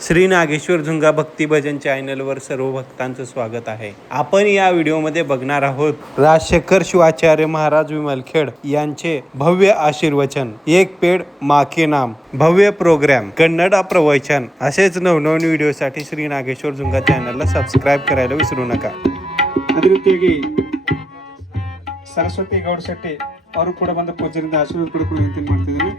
श्री नागेश्वर झुंगा भक्ती भजन चॅनलवर सर्व भक्तांचं स्वागत आहे. आपण या व्हिडिओमध्ये बघणार आहोत राजशेखर शिवाचार्य महाराज विमलखेड यांचे भव्य आशीर्वचन, एक पेड माँ के नाम, भव्य प्रोग्राम, कन्नड प्रवचन. असेच नवनवीन व्हिडिओसाठी श्री नागेश्वर झुंगा चॅनलला सबस्क्राईब करायला विसरू नका. ಅದೇ ರೀತಿಯಾಗಿ ಸರಸ್ವತಿ ಗೌಡ ಶೆಟ್ಟಿ ಅವರು ಕೂಡ ಬಂದ ಪೂಜೆಯಿಂದ ಆಶೀರ್ವಾದ ಪಡ್ಕೊಳ್ಳಿ ಅಂತ ಮಾಡ್ತಿದ್ದೀವಿ.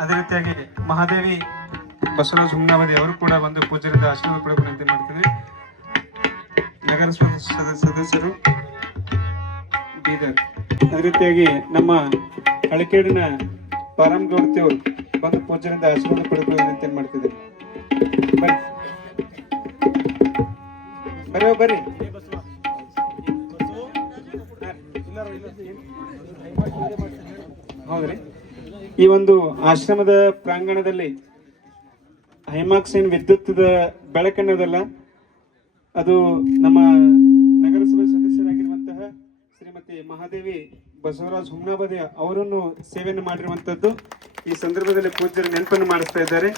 ಅದೇ ರೀತಿಯಾಗಿ ಮಹಾದೇವಿ ಬಸವರಾಜ ಹುಮ್ನಾವದಿ ಅವರು ಕೂಡ ಬಂದು ಪೂಜೆಯಿಂದ ಆಶೀರ್ವಾದ ಪಡ್ಕೊಳ್ಳಿ ಅಂತ ಮಾಡ್ತಿದ್ದೀವಿ. ನಗರ ಸದಸ್ಯರು ಬೀದರ್. ಅದೇ ರೀತಿಯಾಗಿ ನಮ್ಮ ಹಳಕೇಡಿನ ಪಾರಂ ಗೌಡ್ತಿಯವರು ಬಂದು ಪೂಜೆಯಿಂದ ಆಶೀರ್ವಾದ ಪಡ್ಕೊಳ್ಳಿ ಅಂತ ಮಾಡ್ತಿದ್ದೀವಿ. ಬರ್ರಿ ಬರ್ರಿ ಹೌದ್ರಿ. ಈ ಒಂದು ಆಶ್ರಮದ ಪ್ರಾಂಗಣದಲ್ಲಿ ಹೈಮಾಕ್ಸಿನ್ ವಿದ್ಯುತ್ ಬೆಳಕನ್ನೋದಲ್ಲ, ಅದು ನಮ್ಮ ನಗರಸಭೆ ಸದಸ್ಯರಾಗಿರುವಂತಹ ಶ್ರೀಮತಿ ಮಹಾದೇವಿ ಬಸವರಾಜ್ ಹುಮ್ನಾಬದಿ ಅವರನ್ನು ಸೇವೆಯನ್ನು ಮಾಡಿರುವಂತದ್ದು. ಈ ಸಂದರ್ಭದಲ್ಲಿ ಪೂಜ್ಯರ ನೆನಪನ್ನು ಮಾಡಿಸ್ತಾ ಇದ್ದಾರೆ.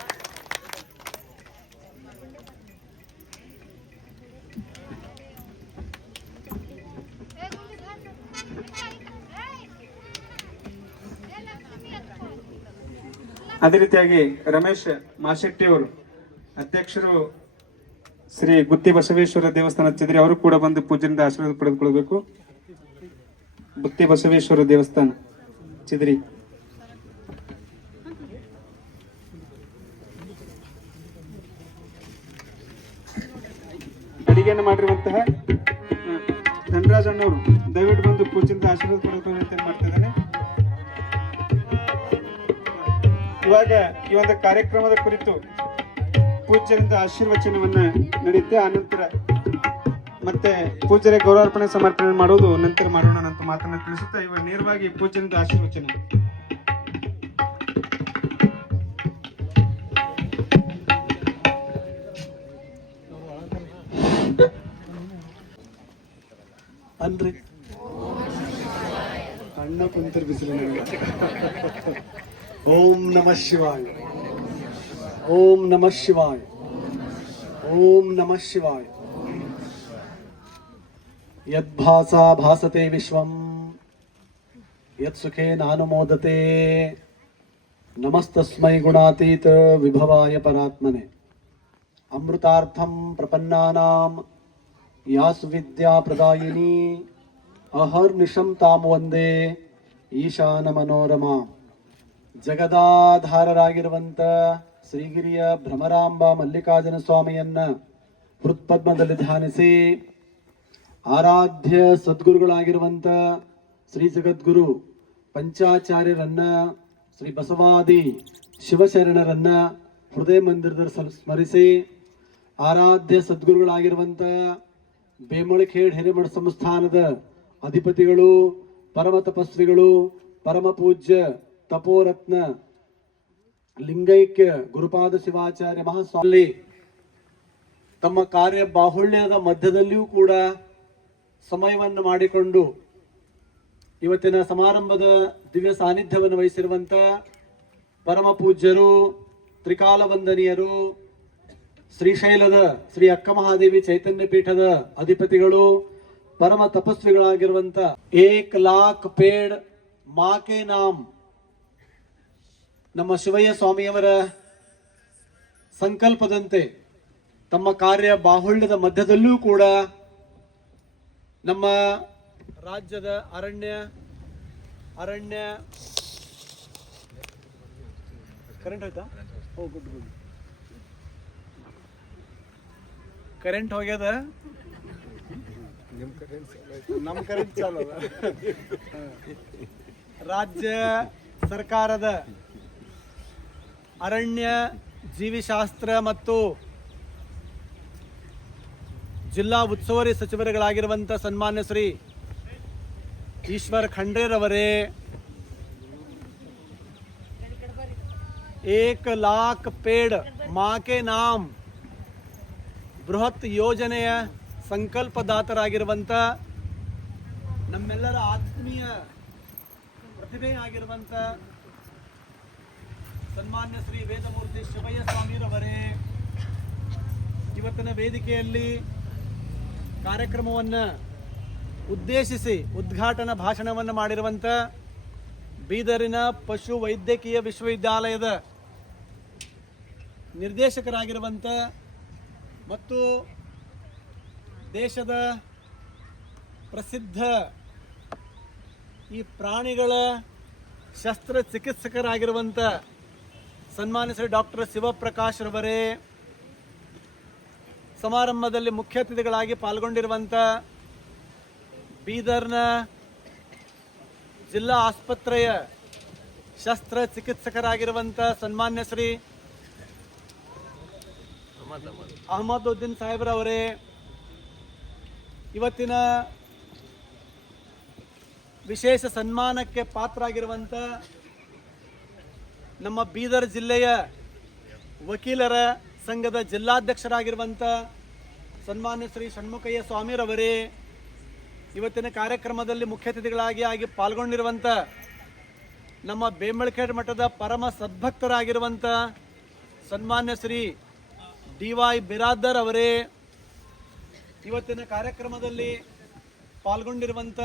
ಅದೇ ರೀತಿಯಾಗಿ ರಮೇಶ್ ಮಾಶೆಟ್ಟಿ ಅವರು ಅಧ್ಯಕ್ಷರು ಶ್ರೀ ಗುತ್ತಿ ಬಸವೇಶ್ವರ ದೇವಸ್ಥಾನ ಚಿದ್ರಿ, ಅವರು ಕೂಡ ಬಂದು ಪೂಜೆಯಿಂದ ಆಶೀರ್ವಾದ ಪಡೆದುಕೊಳ್ಳಬೇಕು. ಗುತ್ತಿ ಬಸವೇಶ್ವರ ದೇವಸ್ಥಾನ ಚಿದ್ರಿ. ಅಡಿಗೆಯನ್ನು ಮಾಡಿರುವಂತಹ ಧನರಾಜಣ್ಣವರು ದಯವಿಟ್ಟು ಬಂದು ಪೂಜೆಯಿಂದ ಆಶೀರ್ವಾದ ಪಡೆದುಕೊಳ್ಳಿ ಅಂತ ಮಾಡ್ತಿದ್ದಾರೆ. ಇವಾಗ ಈ ಒಂದು ಕಾರ್ಯಕ್ರಮದ ಕುರಿತು ಪೂಜ್ಯರಿಂದ ಆಶೀರ್ವಚನವನ್ನ ನಡೆಯುತ್ತೆ. ಆ ನಂತರ ಮತ್ತೆ ಪೂಜ್ಯರ ಗೌರವಾರ್ಪಣೆ ಸಮರ್ಪಣೆ ಮಾಡೋದು ನಂತರ ಮಾಡೋಣ ಅಂತ ಮಾತನ್ನ ತಿಳಿಸುತ್ತಾ ಇವಾಗ ನೇರವಾಗಿ ಪೂಜ್ಯರಿಂದ ಆಶೀರ್ವಚನ. ಅನ್ರಿ ಅಣ್ಣ ಕುಂತರ್ ಬಿಸಿಲು. ಓಂ ನಮಃ ಶಿವಾಯ, ಓಂ ನಮಃ ಶಿವಾಯ, ಓಂ ನಮಃ ಶಿವಾಯ. ಯದ್ಭಾಸಾ ಭಾಸತೆ ವಿಶ್ವಂ ಯತ್ಸುಖೇನಾನುಮೋದತೆ ನಮಸ್ತಸ್ಮೈ ಗುಣಾತೀತ ವಿಭವಾಯ ಪರಾತ್ಮನೆ. ಅಮೃತಾರ್ಥಂ ಪ್ರಪನ್ನಾನಾಂ ಯಾಸು ವಿದ್ಯಾ ಪ್ರದಾಯಿನಿ ಅಹರ್ನಿಶಂ ತಾಂ ವಂದೇ ಈಶಾನ ಮನೋರಮಾ. ಜಗದಾಧಾರರಾಗಿರುವಂತ ಶ್ರೀಗಿರಿಯ ಭ್ರಮರಾಂಬ ಮಲ್ಲಿಕಾರ್ಜುನ ಸ್ವಾಮಿಯನ್ನ ಹೃತ್ಪದ್ಮದಲ್ಲಿ ಧ್ಯಾನಿಸಿ, ಆರಾಧ್ಯ ಸದ್ಗುರುಗಳಾಗಿರುವಂತ ಶ್ರೀ ಜಗದ್ಗುರು ಪಂಚಾಚಾರ್ಯರನ್ನ, ಶ್ರೀ ಬಸವಾದಿ ಶಿವಶರಣರನ್ನ ಹೃದಯ ಮಂದಿರದಲ್ಲಿ ಸ್ಮರಿಸಿ, ಆರಾಧ್ಯ ಸದ್ಗುರುಗಳಾಗಿರುವಂತ ಬೇಮಳಖೇಡ್ ಹಿರೇಮಠ ಸಂಸ್ಥಾನದ ಅಧಿಪತಿಗಳು, ಪರಮ ತಪಸ್ವಿಗಳು, ಪರಮ ಪೂಜ್ಯ ತಪೋರತ್ನ ಲಿಂಗೈಕ್ಯ ಗುರುಪಾದ ಶಿವಾಚಾರ್ಯ ಮಹಾಸ್ವಾಮಿ ತಮ್ಮ ಕಾರ್ಯ ಬಾಹುಳ್ಯದ ಮಧ್ಯದಲ್ಲಿಯೂ ಕೂಡ ಸಮಯವನ್ನು ಮಾಡಿಕೊಂಡು ಇವತ್ತಿನ ಸಮಾರಂಭದ ದಿವ್ಯ ಸಾನ್ನಿಧ್ಯವನ್ನು ವಹಿಸಿರುವಂತ ಪರಮ ಪೂಜ್ಯರು, ತ್ರಿಕಾಲ ವಂದನೀಯರು, ಶ್ರೀಶೈಲದ ಶ್ರೀ ಅಕ್ಕ ಮಹಾದೇವಿ ಚೈತನ್ಯ ಪೀಠದ ಅಧಿಪತಿಗಳು, ಪರಮ ತಪಸ್ವಿಗಳಾಗಿರುವಂತ 1 लाख पेड़ माँ के नाम ನಮ್ಮ ಶಿವಯ್ಯ ಸ್ವಾಮಿಯವರ ಸಂಕಲ್ಪದಂತೆ ತಮ್ಮ ಕಾರ್ಯ ಬಾಹುಳ್ಯದ ಮಧ್ಯದಲ್ಲೂ ಕೂಡ ನಮ್ಮ ರಾಜ್ಯದ ಅರಣ್ಯ ಕರೆಂಟ್ ಹೋಯ್ತಾ? ಗುಡ್ ಕರೆಂಟ್ ಹೋಗ್ಯದ. ನಮ್ಮ ಕರೆಂಟ್ ಚಾಲು ಅದ. ರಾಜ್ಯ ಸರ್ಕಾರದ ಅರಣ್ಯ ಜೀವಿಶಾಸ್ತ್ರ ಮತ್ತು ಜಿಲ್ಲಾ ಉಸ್ತುವಾರಿ ಸಚಿವರುಗಳಾಗಿರುವಂಥ ಸನ್ಮಾನ್ಯ ಶ್ರೀ ಈಶ್ವರ್ ಖಂಡ್ರೆರವರೇ 1 लाख पेड़ माँ के नाम ಬೃಹತ್ ಯೋಜನೆಯ ಸಂಕಲ್ಪದಾತರಾಗಿರುವಂಥ ನಮ್ಮೆಲ್ಲರ ಆತ್ಮೀಯ ಪ್ರತಿಭೆ ಆಗಿರುವಂಥ ಸನ್ಮಾನ್ಯ ಶ್ರೀ ವೇದಮೂರ್ತಿ ಶಿವಯ್ಯ ಸ್ವಾಮಿರವರೇ, ಇವತ್ತಿನ ವೇದಿಕೆಯಲ್ಲಿ ಕಾರ್ಯಕ್ರಮವನ್ನು ಉದ್ದೇಶಿಸಿ ಉದ್ಘಾಟನಾ ಭಾಷಣವನ್ನು ಮಾಡಿರುವಂಥ ಬೀದರಿನ ಪಶು ವೈದ್ಯಕೀಯ ವಿಶ್ವವಿದ್ಯಾಲಯದ ನಿರ್ದೇಶಕರಾಗಿರುವಂಥ ಮತ್ತು ದೇಶದ ಪ್ರಸಿದ್ಧ ಈ ಪ್ರಾಣಿಗಳ ಶಸ್ತ್ರಚಿಕಿತ್ಸಕರಾಗಿರುವಂಥ ಸನ್ಮಾನ್ಯ ಶ್ರೀ ಡಾಕ್ಟರ್ ಶಿವಪ್ರಕಾಶ್ ರವರೇ, ಸಮಾರಂಭದಲ್ಲಿ ಮುಖ್ಯ ಅತಿಥಿಗಳಾಗಿ ಪಾಲ್ಗೊಂಡಿರುವಂಥ ಬೀದರ್ನ ಜಿಲ್ಲಾ ಆಸ್ಪತ್ರೆಯ ಶಸ್ತ್ರಚಿಕಿತ್ಸಕರಾಗಿರುವಂಥ ಸನ್ಮಾನ್ಯ ಶ್ರೀ ಅಹಮದುದ್ದೀನ್ ಸಾಹೇಬ್ರವರೇ, ಇವತ್ತಿನ ವಿಶೇಷ ಸನ್ಮಾನಕ್ಕೆ ಪಾತ್ರರಾಗಿರುವಂಥ ನಮ್ಮ ಬೀದರ್ ಜಿಲ್ಲೆಯ ವಕೀಲರ ಸಂಘದ ಜಿಲ್ಲಾಧ್ಯಕ್ಷರಾಗಿರುವಂಥ ಸನ್ಮಾನ್ಯ ಶ್ರೀ ಷಣ್ಮುಖಯ್ಯ ಸ್ವಾಮಿರವರೇ, ಇವತ್ತಿನ ಕಾರ್ಯಕ್ರಮದಲ್ಲಿ ಮುಖ್ಯ ಅತಿಥಿಗಳಾಗಿ ಪಾಲ್ಗೊಂಡಿರುವಂಥ ನಮ್ಮ ಬೇಂಬಳಖೇಡ್ ಮಠದ ಪರಮ ಸದ್ಭಕ್ತರಾಗಿರುವಂಥ ಸನ್ಮಾನ್ಯ ಶ್ರೀ DY ಬಿರಾದರ್ ಅವರೇ, ಇವತ್ತಿನ ಕಾರ್ಯಕ್ರಮದಲ್ಲಿ ಪಾಲ್ಗೊಂಡಿರುವಂಥ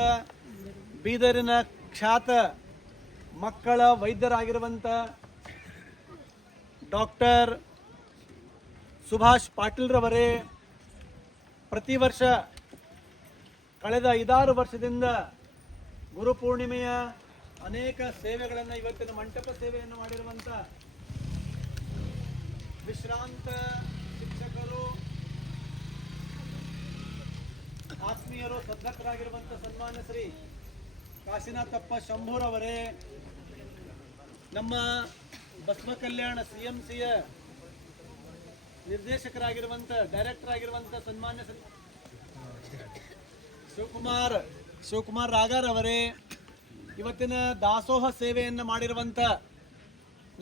ಬೀದರಿನ ಖ್ಯಾತ ಮಕ್ಕಳ ವೈದ್ಯರಾಗಿರುವಂಥ ಡಾಕ್ಟರ್ ಸುಭಾಷ್ ಪಾಟೀಲ್ರವರೇ, ಪ್ರತಿ ವರ್ಷ ಕಳೆದ 5-6 ವರ್ಷದಿಂದ ಗುರುಪೂರ್ಣಿಮೆಯ ಅನೇಕ ಸೇವೆಗಳನ್ನು, ಇವತ್ತಿನ ಮಂಟಪ ಸೇವೆಯನ್ನು ಮಾಡಿರುವಂಥ ವಿಶ್ರಾಂತ ಶಿಕ್ಷಕರು, ಆತ್ಮೀಯರು, ಸದ್ಭಕ್ತರಾಗಿರುವಂಥ ಸನ್ಮಾನ್ಯ ಶ್ರೀ ಕಾಶಿನಾಥಪ್ಪ ಶಂಭೂರವರೇ, ನಮ್ಮ ಬಸವ ಕಲ್ಯಾಣ CMCಯ ನಿರ್ದೇಶಕರಾಗಿರುವಂಥ ಡೈರೆಕ್ಟರ್ ಆಗಿರುವಂಥ ಸನ್ಮಾನ್ಯ ಶಿವಕುಮಾರ್ ರಾಗಾರ್ ಅವರೇ, ಇವತ್ತಿನ ದಾಸೋಹ ಸೇವೆಯನ್ನು ಮಾಡಿರುವಂಥ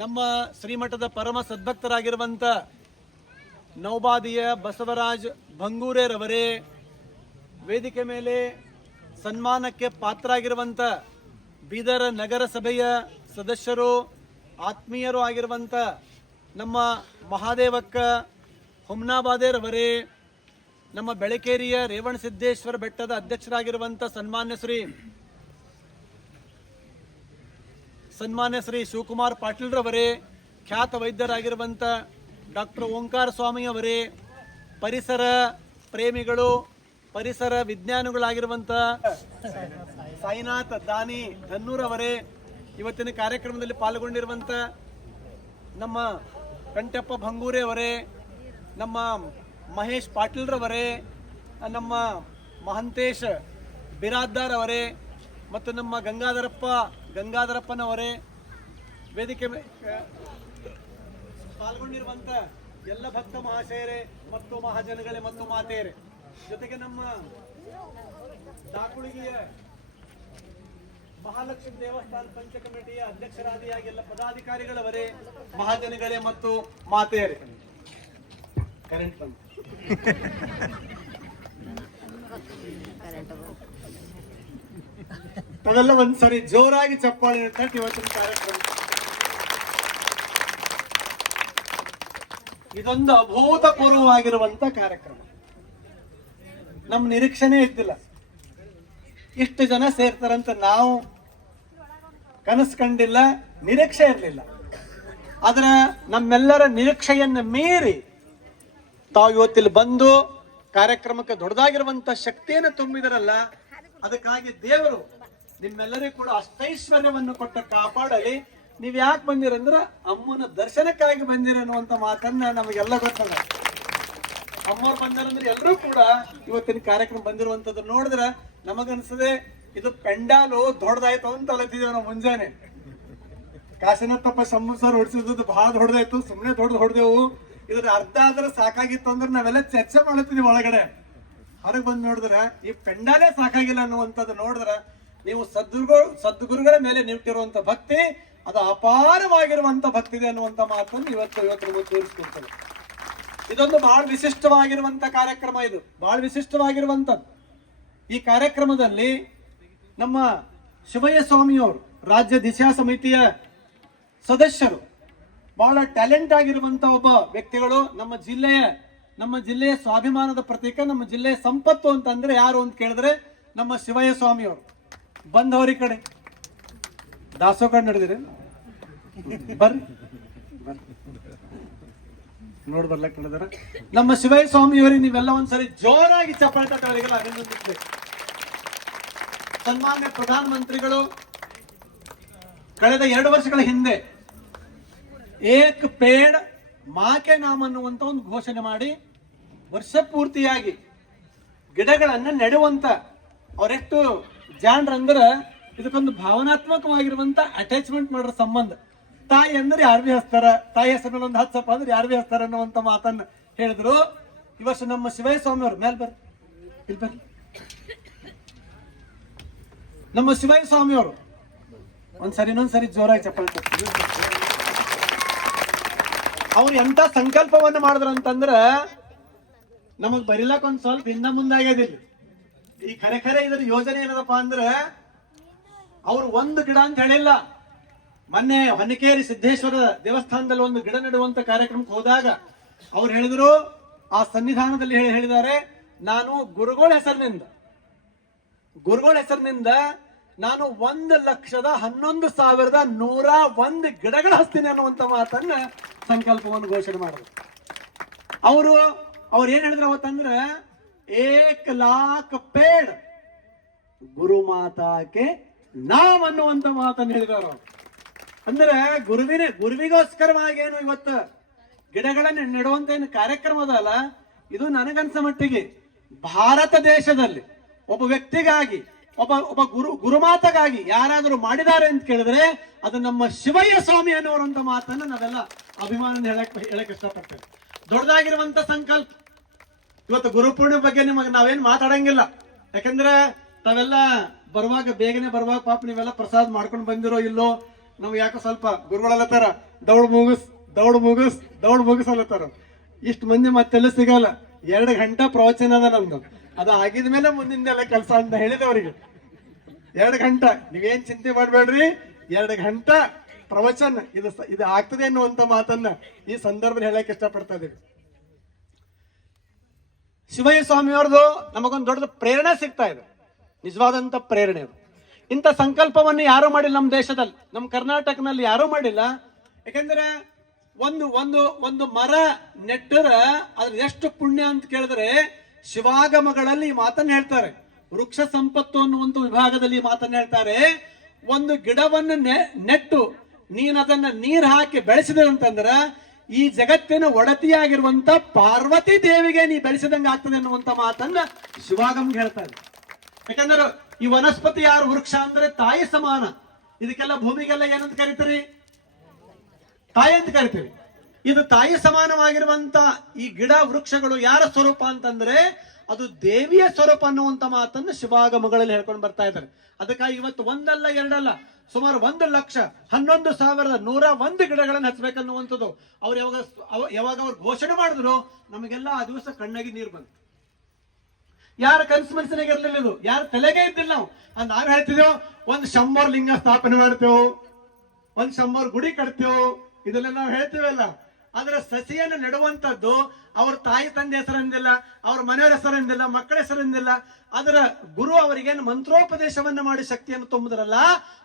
ನಮ್ಮ ಶ್ರೀಮಠದ ಪರಮ ಸದ್ಭಕ್ತರಾಗಿರುವಂಥ ನೌಬಾದಿಯ ಬಸವರಾಜ್ ಭಂಗೂರೇರವರೇ, ವೇದಿಕೆ ಮೇಲೆ ಸನ್ಮಾನಕ್ಕೆ ಪಾತ್ರರಾಗಿರುವಂಥ ಬೀದರ್ ನಗರಸಭೆಯ ಸದಸ್ಯರು, ಆತ್ಮೀಯರು ಆಗಿರುವಂಥ ನಮ್ಮ ಮಹಾದೇವಕ್ಕ ಹುಮ್ನಾಬಾದೇರವರೇ, ನಮ್ಮ ಬೆಳಕೇರಿಯ ರೇವಣಸಿದ್ದೇಶ್ವರ ಬೆಟ್ಟದ ಅಧ್ಯಕ್ಷರಾಗಿರುವಂಥ ಸನ್ಮಾನ್ಯ ಶ್ರೀ ಶಿವಕುಮಾರ್ ಪಾಟೀಲ್ರವರೇ, ಖ್ಯಾತ ವೈದ್ಯರಾಗಿರುವಂಥ ಡಾಕ್ಟರ್ ಓಂಕಾರ ಸ್ವಾಮಿ ಅವರೇ, ಪರಿಸರ ಪ್ರೇಮಿಗಳು, ಪರಿಸರ ವಿಜ್ಞಾನಿಗಳಾಗಿರುವಂಥ ಸಾಯಿನಾಥ್ ದಾನಿ ಧನ್ನೂರವರೇ, ಇವತ್ತಿನ ಕಾರ್ಯಕ್ರಮದಲ್ಲಿ ಪಾಲ್ಗೊಂಡಿರುವಂಥ ನಮ್ಮ ಕಂಠಪ್ಪ ಭಂಗೂರೆ ಅವರೇ, ನಮ್ಮ ಮಹೇಶ್ ಪಾಟೀಲ್ರವರೇ, ನಮ್ಮ ಮಹಂತೇಶ್ ಬಿರಾದ್ದಾರ್ ಅವರೇ ಮತ್ತು ನಮ್ಮ ಗಂಗಾಧರಪ್ಪನವರೇ, ವೇದಿಕೆ ಪಾಲ್ಗೊಂಡಿರುವಂಥ ಎಲ್ಲ ಭಕ್ತ ಮಹಾಶಯರೇ ಮತ್ತು ಮಹಾಜನಗಳೇ ಮತ್ತು ಮಾತೆಯರೇ, ಜೊತೆಗೆ ನಮ್ಮ ದಾಕುಳಿಗೆಯ ಮಹಾಲಕ್ಷ್ಮಿ ದೇವಸ್ಥಾನ ಪಂಚ ಕಮಿಟಿಯ ಅಧ್ಯಕ್ಷರಾದಿಯಾಗಿ ಎಲ್ಲ ಪದಾಧಿಕಾರಿಗಳವರೇ, ಮಹಾಜನಗಳೇ ಮತ್ತು ಮಾತೆಯರೇ, ಕರೆಂಟ್ ಬಂತು ತಾವೆಲ್ಲ ಒಂದ್ಸರಿ ಜೋರಾಗಿ ಚಪ್ಪಾಳೆ ತಟ್ಟಿ ಇವತ್ತಿನ ಕಾರ್ಯಕ್ರಮ. ಇದೊಂದು ಅಭೂತಪೂರ್ವವಾಗಿರುವಂತ ಕಾರ್ಯಕ್ರಮ. ನಮ್ಮ ನಿರೀಕ್ಷಣೆ ಇದ್ದಿಲ್ಲ ಇಷ್ಟು ಜನ ಸೇರ್ತಾರಂತ, ನಾವು ಕನಸು ಕಂಡಿಲ್ಲ, ನಿರೀಕ್ಷೆ ಇರಲಿಲ್ಲ. ಆದ್ರೆ ನಮ್ಮೆಲ್ಲರ ನಿರೀಕ್ಷೆಯನ್ನ ಮೀರಿ ತಾವು ಇವತ್ತಿಲ್ಲಿ ಬಂದು ಕಾರ್ಯಕ್ರಮಕ್ಕೆ ದೊಡ್ಡದಾಗಿರುವಂತ ಶಕ್ತಿಯನ್ನು ತುಂಬಿದರಲ್ಲ, ಅದಕ್ಕಾಗಿ ದೇವರು ನಿಮ್ಮೆಲ್ಲರಿಗೂ ಕೂಡ ಅಷ್ಟೈಶ್ವರ್ಯವನ್ನು ಕೊಟ್ಟ ಕಾಪಾಡಲಿ. ನೀವ್ ಯಾಕೆ ಬಂದಿರಂದ್ರ ಅಮ್ಮನ ದರ್ಶನಕ್ಕಾಗಿ ಬಂದಿರ ಅನ್ನುವಂತ ಮಾತನ್ನ ನಮಗೆಲ್ಲ ಗೊತ್ತಲ್ಲ. ಅಮ್ಮವ್ರು ಬಂದಾರಂದ್ರೆ ಎಲ್ಲರೂ ಕೂಡ ಇವತ್ತಿನ ಕಾರ್ಯಕ್ರಮ ಬಂದಿರುವಂತದ್ದು ನೋಡಿದ್ರೆ ನಮಗನ್ಸದೆ ಇದು ಪೆಂಡಾಲು ದೊಡ್ಡದಾಯ್ತು ಅಂತ ಅಲತ್ತಿದ್ದೇವೆ ನಾವು. ಮುಂಜಾನೆ ಕಾಶಿನಾಥಪ್ಪ ಸರ್ ಹೊಡಿಸಿದ್ದು ಬಹಳ ದೊಡ್ಡದಾಯ್ತು, ಸುಮ್ಮನೆ ಹೊಡೆದೆವು, ಇದ್ರ ಅರ್ಧ ಆದ್ರೆ ಸಾಕಾಗಿತ್ತು ಅಂದ್ರೆ ನಾವೆಲ್ಲ ಚರ್ಚೆ ಮಾಡ್ತಿದೀವಿ ಒಳಗಡೆ. ಹೊರಗೆ ಬಂದು ನೋಡಿದ್ರೆ ಈ ಪೆಂಡಾಲೇ ಸಾಕಾಗಿಲ್ಲ ಅನ್ನುವಂಥದ್ದು ನೋಡಿದ್ರೆ ನೀವು ಸದ್ಗುರುಗಳ ಮೇಲೆ ನಿಂತಿರುವಂತ ಭಕ್ತಿ ಅದು ಅಪಾರವಾಗಿರುವಂತ ಭಕ್ತಿ ಇದೆ ಅನ್ನುವಂತ ಮಾತನ್ನು ಇವತ್ತು ತೋರಿಸ್ಕೊಡ್ತದೆ. ಇದೊಂದು ಬಹಳ ವಿಶಿಷ್ಟವಾಗಿರುವಂತ ಕಾರ್ಯಕ್ರಮ. ಇದು ಬಹಳ ವಿಶಿಷ್ಟವಾಗಿರುವಂತದ್ದು. ಈ ಕಾರ್ಯಕ್ರಮದಲ್ಲಿ ನಮ್ಮ ಶಿವಯ್ಯ ಸ್ವಾಮಿಯವರು ರಾಜ್ಯ ದಿಶಾ ಸಮಿತಿಯ ಸದಸ್ಯರು, ಬಹಳ ಟ್ಯಾಲೆಂಟ್ ಆಗಿರುವಂತ ಒಬ್ಬ ವ್ಯಕ್ತಿಗಳು. ನಮ್ಮ ಜಿಲ್ಲೆಯ ಸ್ವಾಭಿಮಾನದ ಪ್ರತೀಕ, ನಮ್ಮ ಜಿಲ್ಲೆಯ ಸಂಪತ್ತು ಅಂತಂದ್ರೆ ಯಾರು ಅಂತ ಕೇಳಿದ್ರೆ ನಮ್ಮ ಶಿವಯ್ಯ ಸ್ವಾಮಿಯವರು. ಬಂದವರಿ ಕಡೆ ದಾಸೋ ಕಡೆ ನಡೆದಿರಿ ಬರ್ರಿ ನೋಡ್ ಬರ್ಲಕ್ ನಡೆದಾರ ನಮ್ಮ ಶಿವಯ್ಯ ಸ್ವಾಮಿಯವರಿಗೆ ನೀವೆಲ್ಲ ಒಂದ್ಸರಿ ಜೋರಾಗಿ ಚಪ್ಪಾಳೆ ತಟ್ಟವರಿಗೆಲ್ಲ ಅಭಿನಂದಿಸಬೇಕು. ಸನ್ಮಾನ್ಯ ಪ್ರಧಾನಮಂತ್ರಿಗಳು ಕಳೆದ 2 ವರ್ಷಗಳ ಹಿಂದೆ ಏಕ್ ಪೇಡ್ ಮಾಕೆ ನಾಮ್ ಅನ್ನುವಂತ ಒಂದು ಘೋಷಣೆ ಮಾಡಿ ವರ್ಷ ಪೂರ್ತಿಯಾಗಿ ಗಿಡಗಳನ್ನ ನೆಡುವಂತ ಅವರೆಷ್ಟು ಜಾಣ್ರಂದ್ರ ಇದಕ್ಕೊಂದು ಭಾವನಾತ್ಮಕವಾಗಿರುವಂತ ಅಟ್ಯಾಚ್ಮೆಂಟ್ ಮಾಡೋ ಸಂಬಂಧ. ತಾಯಿ ಅಂದ್ರೆ ಯಾರು ಭೀ ಹಚ್ತಾರ, ತಾಯಿ ಹೆಸರಲ್ಲಿ ಒಂದು ಹಚ್ಚಪ್ಪ ಅಂದ್ರೆ ಯಾರು ಭೀ ಹಚ್ತಾರ ಅನ್ನುವಂತ ಮಾತನ್ನ ಹೇಳಿದ್ರು. ಈ ವರ್ಷ ನಮ್ಮ ಶಿವಯ್ಯ ಸ್ವಾಮಿ ಅವರು ಮೇಲ್ ಬರ್ರಿ, ಇಲ್ಲಿ ಬರ್ರಿ. ನಮ್ಮ ಶಿವಯ್ಯ ಸ್ವಾಮಿ ಅವರು ಇನ್ನೊಂದ್ಸರಿ ಜೋರಾಗಿ ಚಪ್ಪಲ್ ಅವ್ರು ಎಂತ ಸಂಕಲ್ಪವನ್ನು ಮಾಡಿದ್ರು ಅಂತಂದ್ರ ನಮಗ್ ಬರಿಲಾಕ ಒಂದ್ ಸ್ವಲ್ಪ ಹಿಂದ ಮುಂದಾಗ್ಯದಿಲ್ಲ. ಈ ಖರೆ ಇದ್ರ ಯೋಜನೆ ಏನದಪ್ಪ ಅಂದ್ರ ಅವ್ರು ಒಂದು ಗಿಡ ಅಂತ ಹೇಳಿಲ್ಲ. ಮೊನ್ನೆ ಹೊನ್ನಿಕೇರಿ ಸಿದ್ದೇಶ್ವರ ದೇವಸ್ಥಾನದಲ್ಲಿ ಒಂದು ಗಿಡ ನೆಡುವಂತ ಕಾರ್ಯಕ್ರಮಕ್ಕೆ ಹೋದಾಗ ಅವ್ರು ಹೇಳಿದ್ರು, ಆ ಸನ್ನಿಧಾನದಲ್ಲಿ ಹೇಳಿದ್ದಾರೆ, ನಾನು ಗುರುಗಳ ಹೆಸರಿನಿಂದ ನಾನು 1,11,101 ಗಿಡಗಳ ಹಚ್ತೀನಿ ಅನ್ನುವಂತ ಮಾತನ್ನ ಸಂಕಲ್ಪವನ್ನು ಘೋಷಣೆ ಮಾಡಿದ್ರು. ಅವ್ರು ಏನ್ ಹೇಳಿದ್ರು ಅವತ್ತಂದ್ರ 1,00,000 ಪೇಡ್ ಗುರು ಮಾತಾಕೆ ನಾಮ್ ಅನ್ನುವಂತ ಮಾತನ್ನು ಹೇಳಿದವರು. ಅಂದ್ರೆ ಗುರುವಿಗೋಸ್ಕರವಾಗಿ ಏನು ಇವತ್ತು ಗಿಡಗಳನ್ನ ನೆಡುವಂತ ಏನು ಕಾರ್ಯಕ್ರಮ ಅದಲ್ಲ, ಇದು ನನಗನ್ಸ ಮಟ್ಟಿಗೆ ಭಾರತ ದೇಶದಲ್ಲಿ ಒಬ್ಬ ವ್ಯಕ್ತಿಗಾಗಿ ಒಬ್ಬ ಗುರುಮಾತಗಾಗಿ ಯಾರಾದರೂ ಮಾಡಿದ್ದಾರೆ ಅಂತ ಕೇಳಿದ್ರೆ ಅದು ನಮ್ಮ ಶಿವಯ್ಯ ಸ್ವಾಮಿ ಅನ್ನೋರಂತ ಮಾತನ್ನ ನಾವೆಲ್ಲ ಅಭಿಮಾನ ಹೇಳಕ್ ಇಷ್ಟಪಡ್ತೇವೆ. ದೊಡ್ಡದಾಗಿರುವಂತ ಸಂಕಲ್ಪ. ಇವತ್ತು ಗುರುಪೂರ್ಣಿಮೆ ಬಗ್ಗೆ ನಿಮಗೆ ನಾವೇನ್ ಮಾತಾಡಂಗಿಲ್ಲ, ಯಾಕಂದ್ರೆ ತಾವೆಲ್ಲ ಬೇಗನೆ ಬರುವಾಗ ಪಾಪ ನೀವೆಲ್ಲ ಪ್ರಸಾದ ಮಾಡ್ಕೊಂಡು ಬಂದಿರೋ ಇಲ್ಲೋ, ನಮ್ಗೆ ಯಾಕೋ ಸ್ವಲ್ಪ ಗುರುಗಳಲ್ಲತ್ತಾರ ದೌಡ್ ಮುಗಿಸ್ ಅಲ್ಲತ್ತಾರ. ಇಷ್ಟು ಮಂದಿ ಮತ್ತೆಲ್ಲ ಸಿಗಲ್ಲ. 2 ಗಂಟೆ ಪ್ರವಚನ ಅದ ನಮ್ದು. ಅದು ಆಗಿದ್ಮೇಲೆ ಮುಂದಿನ ಕೆಲಸ ಅಂತ ಹೇಳಿದವರಿಗೆ 2 ಗಂಟೆ ನೀವೇನ್ ಚಿಂತೆ ಮಾಡ್ಬೇಡ್ರಿ, 2 ಗಂಟೆ ಪ್ರವಚನ ಇದು ಆಗ್ತದೆ ಅನ್ನುವಂತ ಮಾತನ್ನ ಈ ಸಂದರ್ಭದಲ್ಲಿ ಹೇಳಕ್ ಇಷ್ಟಪಡ್ತಾ ಇದೀವಿ. ಶಿವಯ್ಯ ಸ್ವಾಮಿಯವ್ರದ್ದು ನಮಗೊಂದು ದೊಡ್ಡ ಪ್ರೇರಣೆ ಸಿಗ್ತಾ ಇದೆ, ನಿಜವಾದಂತ ಪ್ರೇರಣೆ. ಇಂಥ ಸಂಕಲ್ಪವನ್ನು ಯಾರು ಮಾಡಿಲ್ಲ ನಮ್ಮ ದೇಶದಲ್ಲಿ, ನಮ್ಮ ಕರ್ನಾಟಕನಲ್ಲಿ ಯಾರೂ ಮಾಡಿಲ್ಲ. ಯಾಕೆಂದ್ರೆ ಒಂದು ಮರ ನೆಟ್ಟರ ಅದ್ರ ಎಷ್ಟು ಪುಣ್ಯ ಅಂತ ಕೇಳಿದ್ರೆ ಶಿವಾಗಮಗಳಲ್ಲಿ ಈ ಮಾತನ್ನ ಹೇಳ್ತಾರೆ. ವೃಕ್ಷ ಸಂಪತ್ತು ಅನ್ನುವಂತ ವಿಭಾಗದಲ್ಲಿ ಈ ಮಾತನ್ನ ಹೇಳ್ತಾರೆ. ಒಂದು ಗಿಡವನ್ನು ನೆಟ್ಟು ನೀನ್ ಅದನ್ನ ನೀರ್ ಹಾಕಿ ಬೆಳೆಸಿದೆ ಅಂತಂದ್ರ ಈ ಜಗತ್ತಿನ ಒಡತಿಯಾಗಿರುವಂತ ಪಾರ್ವತಿ ದೇವಿಗೆ ನೀ ಬೆಳೆಸಿದಂಗ ಆಗ್ತದೆ ಅನ್ನುವಂತ ಮಾತನ್ನ ಶಿವಾಗಮ್ಗೆ ಹೇಳ್ತಾರೆ. ಯಾಕಂದ್ರೆ ಈ ವನಸ್ಪತಿ ಯಾರು ವೃಕ್ಷ ಅಂದ್ರೆ ತಾಯಿ ಸಮಾನ. ಇದಕ್ಕೆಲ್ಲ ಭೂಮಿಗೆಲ್ಲ ಏನಂತ ಕರಿತೀರಿ? ತಾಯಿ ಅಂತ ಕರಿತೀವಿ. ಇದು ತಾಯಿ ಸಮಾನವಾಗಿರುವಂತ ಈ ಗಿಡ ವೃಕ್ಷಗಳು ಯಾರ ಸ್ವರೂಪ ಅಂತಂದ್ರೆ ಅದು ದೇವಿಯ ಸ್ವರೂಪ ಅನ್ನುವಂತ ಮಾತನ್ನು ಶಿವಾಗಮಗಳಲ್ಲಿ ಹೇಳ್ಕೊಂಡು ಬರ್ತಾ ಇದ್ದಾರೆ. ಅದಕ್ಕಾಗಿ ಇವತ್ತು 1 ಅಲ್ಲ 2 ಅಲ್ಲ, ಸುಮಾರು 1,11,101 ಗಿಡಗಳನ್ನು ಹಚ್ಚಬೇಕನ್ನುವಂಥದ್ದು ಅವ್ರು ಯಾವಾಗ ಅವ್ರು ಘೋಷಣೆ ಮಾಡಿದ್ರು ನಮಗೆಲ್ಲ ಆ ದಿವಸ ಕಣ್ಣಾಗಿ ನೀರು ಬಂತು. ಯಾರ ಕನಸು ಮನಸ್ಸಿನಾಗ ಇರ್ಲಿಲ್ಲ, ಇದು ಯಾರ ತಲೆಗೆ ಇದ್ದಿಲ್ಲ. ನಾವ್ ಹೇಳ್ತಿದ್ದೇವೆ 100 ಲಿಂಗ ಸ್ಥಾಪನೆ ಮಾಡ್ತೇವೆ, 100 ಗುಡಿ ಕಟ್ತೇವೆ, ಇದೆಲ್ಲ ನಾವು ಹೇಳ್ತೀವಲ್ಲ. ಆದ್ರೆ ಸಸಿಯನ್ನು ನೆಡುವಂತದ್ದು ಅವ್ರ ತಾಯಿ ತಂದೆ ಹೆಸರಿಂದಿಲ್ಲ, ಅವ್ರ ಮನೆಯವರ ಹೆಸರಿಂದಿಲ್ಲ, ಮಕ್ಕಳ ಹೆಸರಿಂದಿಲ್ಲ. ಅದರ ಗುರು ಅವರಿಗೇನು ಮಂತ್ರೋಪದೇಶವನ್ನ ಮಾಡಿ ಶಕ್ತಿಯನ್ನು ತುಂಬುದ್ರಲ್ಲ,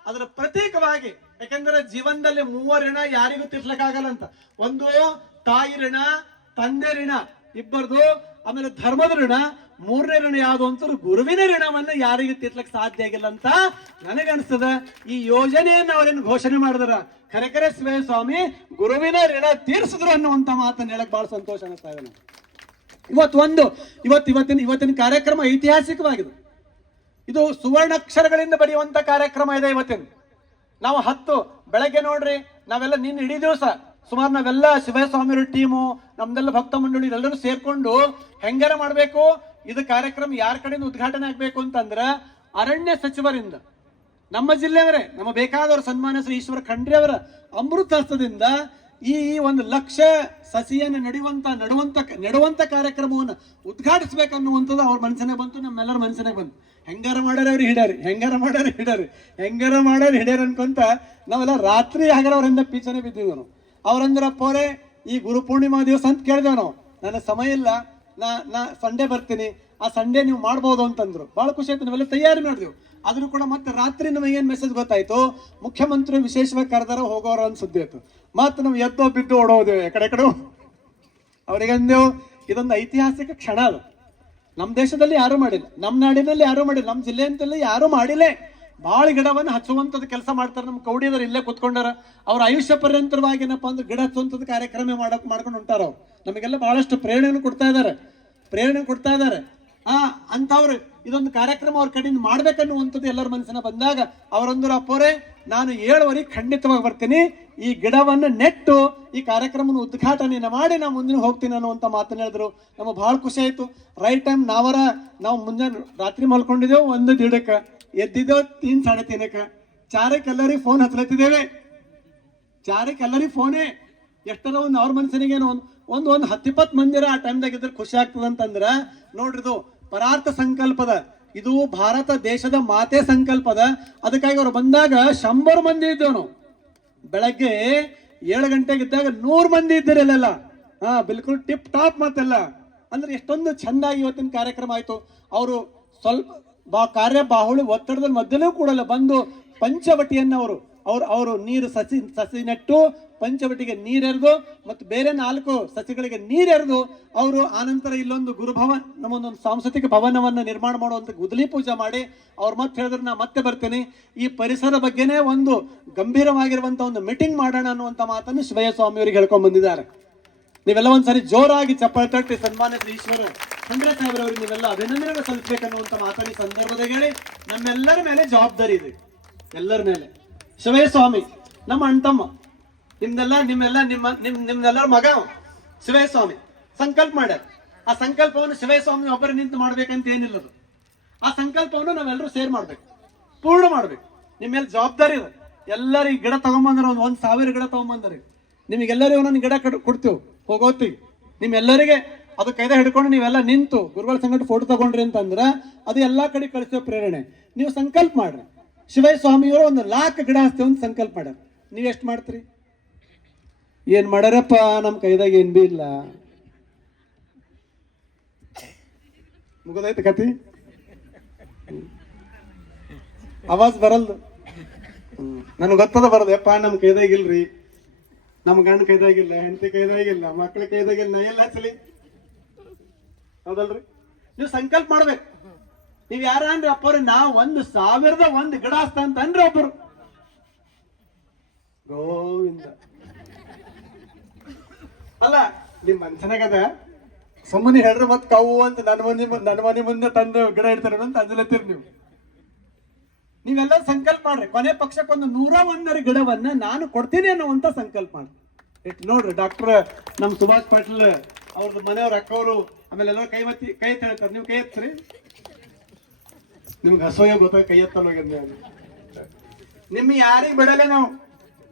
ಅದರ ಪ್ರತೀಕವಾಗಿ. ಯಾಕೆಂದ್ರೆ ಜೀವನದಲ್ಲಿ 3 ಋಣ ಯಾರಿಗೂ ತೀರ್ಸ್ಲಕ್ಕಾಗಲ್ಲ ಅಂತ. ಒಂದು ತಾಯಿ ಋಣ, ತಂದೆ ಋಣ ಇಬ್ಬರದು, ಆಮೇಲೆ ಧರ್ಮದ ಋಣ. 3ನೇ ಋಣ ಯಾವುದು ಅಂತಂದ್ರೆ ಗುರುವಿನ ಋಣವನ್ನ ಯಾರಿಗೂ ತೀರ್ಸ್ಲಕ್ ಸಾಧ್ಯ ಆಗಿಲ್ಲ ಅಂತ ನನಗನ್ಸ್ತದ. ಈ ಯೋಜನೆಯನ್ನ ಅವರೇನು ಘೋಷಣೆ ಮಾಡಿದ್ರ ಖರೆ ಶಿವಯ್ಯ ಸ್ವಾಮಿ ಗುರುವಿನ ಋಣ ತೀರಿಸಿದ್ರು ಅನ್ನುವಂತ ಮಾತನ್ನ ಹೇಳಕ್ ಬಹಳ ಸಂತೋಷ ಅನಿಸ್ತಾ ಇದೆ. ಇವತ್ತಿನ ಕಾರ್ಯಕ್ರಮ ಐತಿಹಾಸಿಕವಾಗಿದೆ. ಇದು ಸುವರ್ಣಾಕ್ಷರಗಳಿಂದ ಬರೆಯುವಂತ ಕಾರ್ಯಕ್ರಮ ಇದೆ. ಇವತ್ತಿನ ನಾವು 10 ಬೆಳಗ್ಗೆ ನೋಡ್ರಿ, ನಾವೆಲ್ಲ ನಿನ್ನ ಇಡೀ ದಿವಸ ಸುಮಾರು ನಾವೆಲ್ಲ ಶಿವಯ್ಯ ಸ್ವಾಮಿಯವ್ರ ಟೀಮು, ನಮ್ದೆಲ್ಲ ಭಕ್ತ ಮಂಡಳಿ ಎಲ್ಲರೂ ಸೇರ್ಕೊಂಡು ಹೆಂಗಾರ ಮಾಡ್ಬೇಕು, ಇದು ಕಾರ್ಯಕ್ರಮ ಯಾರ ಕಡೆಯಿಂದ ಉದ್ಘಾಟನೆ ಆಗ್ಬೇಕು ಅಂತಂದ್ರ ಅರಣ್ಯ ಸಚಿವರಿಂದ, ನಮ್ಮ ಜಿಲ್ಲೆಯವರೇ, ನಮ್ಮ ಬೇಕಾದವರು ಸನ್ಮಾನ್ಯ ಶ್ರೀ ಈಶ್ವರ ಖಂಡ್ರೆ ಅವರ ಅಮೃತ ಹಸ್ತದಿಂದ ಈ ಒಂದು ಲಕ್ಷ ಸಸಿಯನ್ನು ನೆಡುವಂತ ಕಾರ್ಯಕ್ರಮವನ್ನು ಉದ್ಘಾಟಿಸ್ಬೇಕನ್ನುವಂಥದ್ದು ಅವ್ರ ಮನಸ್ಸಿನಾಗ ಬಂತು, ನಮ್ಮೆಲ್ಲರ ಮನಸ್ಸಿನಾಗ ಬಂತು. ಹೆಂಗಾರ ಮಾಡ್ಯಾರ ಅವ್ರು ಹೆಂಗಾರ ಮಾಡ್ಯಾರ ಹಿಡ್ಯಾರ ಅನ್ಕೊಂತ ನಾವೆಲ್ಲ ರಾತ್ರಿ ಹಗರ ಅವ್ರಿಂದ ಪೀಚನೆ ಬಿದ್ದಿದ್ವು ನಾವು. ಅವ್ರಂದ್ರಪ್ಪ ಅವರೇ ಈ ಗುರು ಪೂರ್ಣಿಮಾ ದಿವಸ ಅಂತ ಕೇಳಿದೆವು ನಾವು. ನನಗೆ ಸಮಯ ಇಲ್ಲ, ನಾ ಸಂಡೇ ಬರ್ತೀನಿ, ಆ ಸಂಡೇ ನೀವು ಮಾಡ್ಬೋದು ಅಂತಂದ್ರು. ಬಹಳ ಖುಷಿ ಆಯ್ತು. ನಾವೆಲ್ಲ ತಯಾರಿ ಮಾಡಿದೆವು. ಆದ್ರೂ ಕೂಡ ಮತ್ತೆ ರಾತ್ರಿ ನಮಗೆ ಏನ್ ಮೆಸೇಜ್ ಗೊತ್ತಾಯ್ತು, ಮುಖ್ಯಮಂತ್ರಿ ವಿಶೇಷವಾಗಿ ಕರೆದಾರ ಹೋಗೋರ ಅಂತ ಸುದ್ದಿ ಆಯ್ತು. ಮತ್ತೆ ನಾವು ಎದ್ದೋ ಬಿದ್ದು ಓಡೋದೇವು ಎಕಡೆ ಅವ್ರಿಗೆ ಅಂದೇವು ಇದೊಂದು ಐತಿಹಾಸಿಕ ಕ್ಷಣ ಅದು. ನಮ್ಮ ದೇಶದಲ್ಲಿ ಯಾರು ಮಾಡಿಲ್ಲ, ನಮ್ಮ ನಾಡಿನಲ್ಲಿ ಯಾರು ಮಾಡಿಲ್ಲ, ನಮ್ಮ ಜಿಲ್ಲೆ ಅಂತಲ್ಲಿ ಯಾರು ಮಾಡಿಲ್ಲ. ಭಾಳ ಗಿಡವನ್ನು ಹಚ್ಚುವಂಥದ್ದು ಕೆಲಸ ಮಾಡ್ತಾರೆ. ನಮ್ಮ ಕೌಡಿಯವರು ಇಲ್ಲೇ ಕುತ್ಕೊಂಡಾರ. ಅವ್ರ ಆಯುಷ್ಯ ಪರ್ಯಂತರವಾಗಿ ಏನಪ್ಪ ಅಂದ್ರೆ ಗಿಡ ಹಚ್ಚುವಂಥದ್ದು ಕಾರ್ಯಕ್ರಮ ಮಾಡ್ಕೊಂಡು ಹೊಂಟಾರ. ಅವ್ರು ನಮಗೆಲ್ಲ ಬಹಳಷ್ಟು ಪ್ರೇರಣೆಯನ್ನು ಕೊಡ್ತಾ ಇದ್ದಾರೆ. ಅಂತವ್ರು ಇದೊಂದು ಕಾರ್ಯಕ್ರಮ ಅವ್ರ ಕಡೆಯಿಂದ ಮಾಡ್ಬೇಕನ್ನುವಂಥದ್ದು ಎಲ್ಲರ ಮನಸ್ಸಿನ ಬಂದಾಗ ಅವರೊಂದು ಅಪ್ಪೋರೆ ನಾನು 7 ಖಂಡಿತವಾಗಿ ಬರ್ತೀನಿ, ಈ ಗಿಡವನ್ನು ನೆಟ್ಟು ಈ ಕಾರ್ಯಕ್ರಮವನ್ನು ಉದ್ಘಾಟನೆಯನ್ನು ಮಾಡಿ ನಾನು ಮುಂದಿನ ಹೋಗ್ತೀನಿ ಅನ್ನುವಂಥ ಮಾತನ್ನ ಹೇಳಿದ್ರು. ನಮಗೆ ಬಹಳ ಖುಷಿ ಆಯ್ತು. ರೈಟ್ ಟೈಮ್ ನಾವು ಮುಂಜಾನೆ ರಾತ್ರಿ ಮಲ್ಕೊಂಡಿದ್ದೇವೆ 1:30, ಎದ್ದಿದ್ದೇವೆ 3, 3:30. 4ಕ್ಕೆ ಎಲ್ಲರಿಗೆ ಫೋನ್ ಹಚ್ಚಲತ್ತಿದ್ದೇವೆ. 4ಕ್ಕೆ ಎಲ್ಲರಿಗೆ ಫೋನೇ. ಎಷ್ಟರ ಒಂದು ಅವ್ರ ಮನಸ್ಸಿನಿಗೆ ಒಂದು 10-20 ಮಂದಿರ ಆ ಟೈಮ್ದಾಗ ಇದ್ರೆ ಖುಷಿ ಆಗ್ತದಂತಂದ್ರ ನೋಡ್ರಿ, ಇದು ಪರಾರ್ಥ ಸಂಕಲ್ಪದ, ಇದು ಭಾರತ ದೇಶದ ಮಾತೆ ಸಂಕಲ್ಪದ. ಅದಕ್ಕಾಗಿ ಅವ್ರು ಬಂದಾಗ 100 ಮಂದಿ ಇದ್ದೇವೆ ನಾವು. ಬೆಳಗ್ಗೆ 7 ಗಂಟೆಗೆ ಇದ್ದಾಗ 100 ಮಂದಿ ಇದ್ದೀರಿ ಅಲ್ಲೆಲ್ಲ. ಬಿಲ್ಕುಲ್ ಟಿಪ್ ಟಾಪ್ ಮತ್ತೆಲ್ಲ. ಅಂದ್ರೆ ಎಷ್ಟೊಂದು ಚಂದಾಗಿ ಇವತ್ತಿನ ಕಾರ್ಯಕ್ರಮ ಆಯ್ತು. ಅವರು ಸ್ವಲ್ಪ ಕಾರ್ಯಬಾಹುಳಿ ಒತ್ತಡದ ಮಧ್ಯಲೂ ಕೂಡಲ್ಲ ಬಂದು ಪಂಚವಟಿಯನ್ನ ಅವರು ನೀರು ಸಸಿ ನೆಟ್ಟು ಪಂಚವಟಿಗೆ ನೀರೆರೆದು ಮತ್ತು ಬೇರೆ 4 ಸಸಿಗಳಿಗೆ ನೀರೆರೆದು ಅವರು ಆನಂತರ ಇಲ್ಲೊಂದು ಗುರುಭವನ್ ನಮ್ಮೊಂದೊಂದು ಸಾಂಸ್ಕೃತಿಕ ಭವನವನ್ನು ನಿರ್ಮಾಣ ಮಾಡುವಂತ ಗುದ್ದಲಿ ಪೂಜೆ ಮಾಡಿ ಅವ್ರು ಮತ್ತೆ ಹೇಳಿದ್ರೆ ನಾ ಮತ್ತೆ ಬರ್ತೀನಿ, ಈ ಪರಿಸರ ಬಗ್ಗೆನೇ ಒಂದು ಗಂಭೀರವಾಗಿರುವಂತ ಒಂದು ಮೀಟಿಂಗ್ ಮಾಡೋಣ ಅನ್ನುವಂಥ ಮಾತನ್ನು ಶಿವಯ್ಯ ಸ್ವಾಮಿ ಅವರಿಗೆ ಹೇಳ್ಕೊಂಡ್ ಬಂದಿದ್ದಾರೆ. ನೀವೆಲ್ಲ ಒಂದ್ಸರಿ ಜೋರಾಗಿ ಚಪ್ಪಾಳೆ ತಟ್ಟಿ ಸನ್ಮಾನ್ಯ ಶ್ರೀ ಈಶ್ವರ ಖಂಡ್ರೆ ಸಾಹೇಬ್ರವರಿಗೆ ನೀವೆಲ್ಲ ಅಭಿನಂದನೆ ಸಲ್ಲಿಸಬೇಕನ್ನುವಂಥ ಮಾತನ್ನು ಈ ಸಂದರ್ಭದಾಗ ಹೇಳಿ, ನಮ್ಮೆಲ್ಲರ ಮೇಲೆ ಜವಾಬ್ದಾರಿ ಇದೆ. ಎಲ್ಲರ ಮೇಲೆ ಶಿವಯ್ಯ ಸ್ವಾಮಿ ನಮ್ಮ ಅಣ್ತಮ್ಮ, ನಿಮ್ದೆಲ್ಲರ ಮಗ ಶಿವಯ್ಯ ಸ್ವಾಮಿ ಸಂಕಲ್ಪ ಮಾಡ್ಯಾರ. ಆ ಸಂಕಲ್ಪವನ್ನು ಶಿವಯ್ಯ ಸ್ವಾಮಿ ಒಬ್ಬರು ನಿಂತು ಮಾಡ್ಬೇಕಂತ ಏನಿಲ್ಲದು. ಆ ಸಂಕಲ್ಪವನ್ನು ನಾವೆಲ್ಲರೂ ಸೇರ್ ಮಾಡ್ಬೇಕು, ಪೂರ್ಣ ಮಾಡ್ಬೇಕು. ನಿಮ್ಮ ಮೇಲೆ ಜವಾಬ್ದಾರಿ ಇದೆ. ಎಲ್ಲರಿಗೆ ಗಿಡ ತಗೊಂಬಂದ್ರ 1,000 ಗಿಡ ತಗೊಂಬಂದ್ರಿ. ನಿಮಗೆಲ್ಲರಿಗೂ ಒಂದೊಂದು ಗಿಡ ಕೊಡ್ತೀವಿ, ಹೋಗೋತೀವಿ. ನಿಮ್ಮೆಲ್ಲರಿಗೆ ಅದು ಕೈದ ಹಿಡ್ಕೊಂಡು ನೀವೆಲ್ಲ ನಿಂತು ಗುರುಗಳ ಸಂಗಟ ಫೋಟೋ ತಗೊಂಡ್ರಿ ಅಂತಂದ್ರ ಅದು ಎಲ್ಲಾ ಕಡೆ ಕಳಿಸೋ ಪ್ರೇರಣೆ. ನೀವು ಸಂಕಲ್ಪ ಮಾಡ್ರಿ. ಶಿವಯ್ಯ ಸ್ವಾಮಿಯವರು 1,00,000 ಗಿಡ ಹಚ್ತೇವೆ ಅಂತ ಸಂಕಲ್ಪ ಮಾಡ್ಯಾರ. ನೀವ್ ಎಷ್ಟು ಮಾಡ್ತೀರಿ? ಏನ್ ಮಾಡ್ಯಾರಪ್ಪ, ನಮ್ ಕೈದಾಗ ಏನ್ ಬಿ ಇಲ್ಲ. ಮುಗದೈತೆ ಕತಿ, ಆವಾಜ್ ಬರಲ್ದು. ನನ್ಗೆ ಗೊತ್ತದ ಬರೋದು, ಯಪ್ಪ ನಮ್ ಕೈದಾಗಿಲ್ರಿ, ನಮ್ ಗಂಡ ಕೈದಾಗಿಲ್ಲ, ಹೆಂಡತಿ ಕೈದಾಗಿಲ್ಲ, ಮಕ್ಳ ಕೈದಾಗಿಲ್ಲ, ಎಲ್ಲ ಹಚ್ಚಲಿ. ಹೌದಲ್ರಿ? ನೀವು ಸಂಕಲ್ಪ ಮಾಡ್ಬೇಕು. ನೀವ್ ಯಾರ ಅನ್ರಿ ಅಪ್ಪವ್ರಿ, ನಾವ್ 1,001 ಗಿಡ ಹಚ್ತ ಅಂತ ಅನ್ರಿ ಒಬ್ಬರು. ಗೋವಿಂದ ಅಲ್ಲ, ನಿಮ್ ಮನ್ಸನಾಗದ ಸುಮ್ಮನೆ ಹೇಳ್ರಿ ಮತ್ ಕವು ಅಂತ ನನ್ನ ಮನೆ ಮುಂದೆ ತಂದು ಗಿಡ ಇಡ್ತಾರ ಅಂತ ಅಂಜಲತ್ತೀರಿ ನೀವು. ನೀವೆಲ್ಲ ಸಂಕಲ್ಪ ಮಾಡ್ರಿ. ಕೊನೆ ಪಕ್ಷಕ್ಕೊಂದು 101 ಗಿಡವನ್ನ ನಾನು ಕೊಡ್ತೀನಿ ಅನ್ನುವಂತ ಸಂಕಲ್ಪ ಮಾಡ್ರಿ. ನೋಡ್ರಿ, ಡಾಕ್ಟರ್ ನಮ್ ಸುಭಾಷ್ ಪಾಟೀಲ್ ಅವ್ರದ್ದು ಮನೆಯವ್ರ ಅಕ್ಕವರು ಆಮೇಲೆ ಎಲ್ಲರೂ ಕೈ ಎತ್ತಿ ಹೇಳ್ತಾರೆ. ನೀವು ಕೈ ಎತ್ರಿ, ನಿಮ್ಗೆ ಅಸೂಯ ಗೊತ್ತಾಗ ಕೈ ಎತ್ತಲ್ಲ ಹೋಗಿದ್ದೆ. ನಿಮ್ ಯಾರಿಗ್ ಬಿಡಲ್ಲ ನಾವು.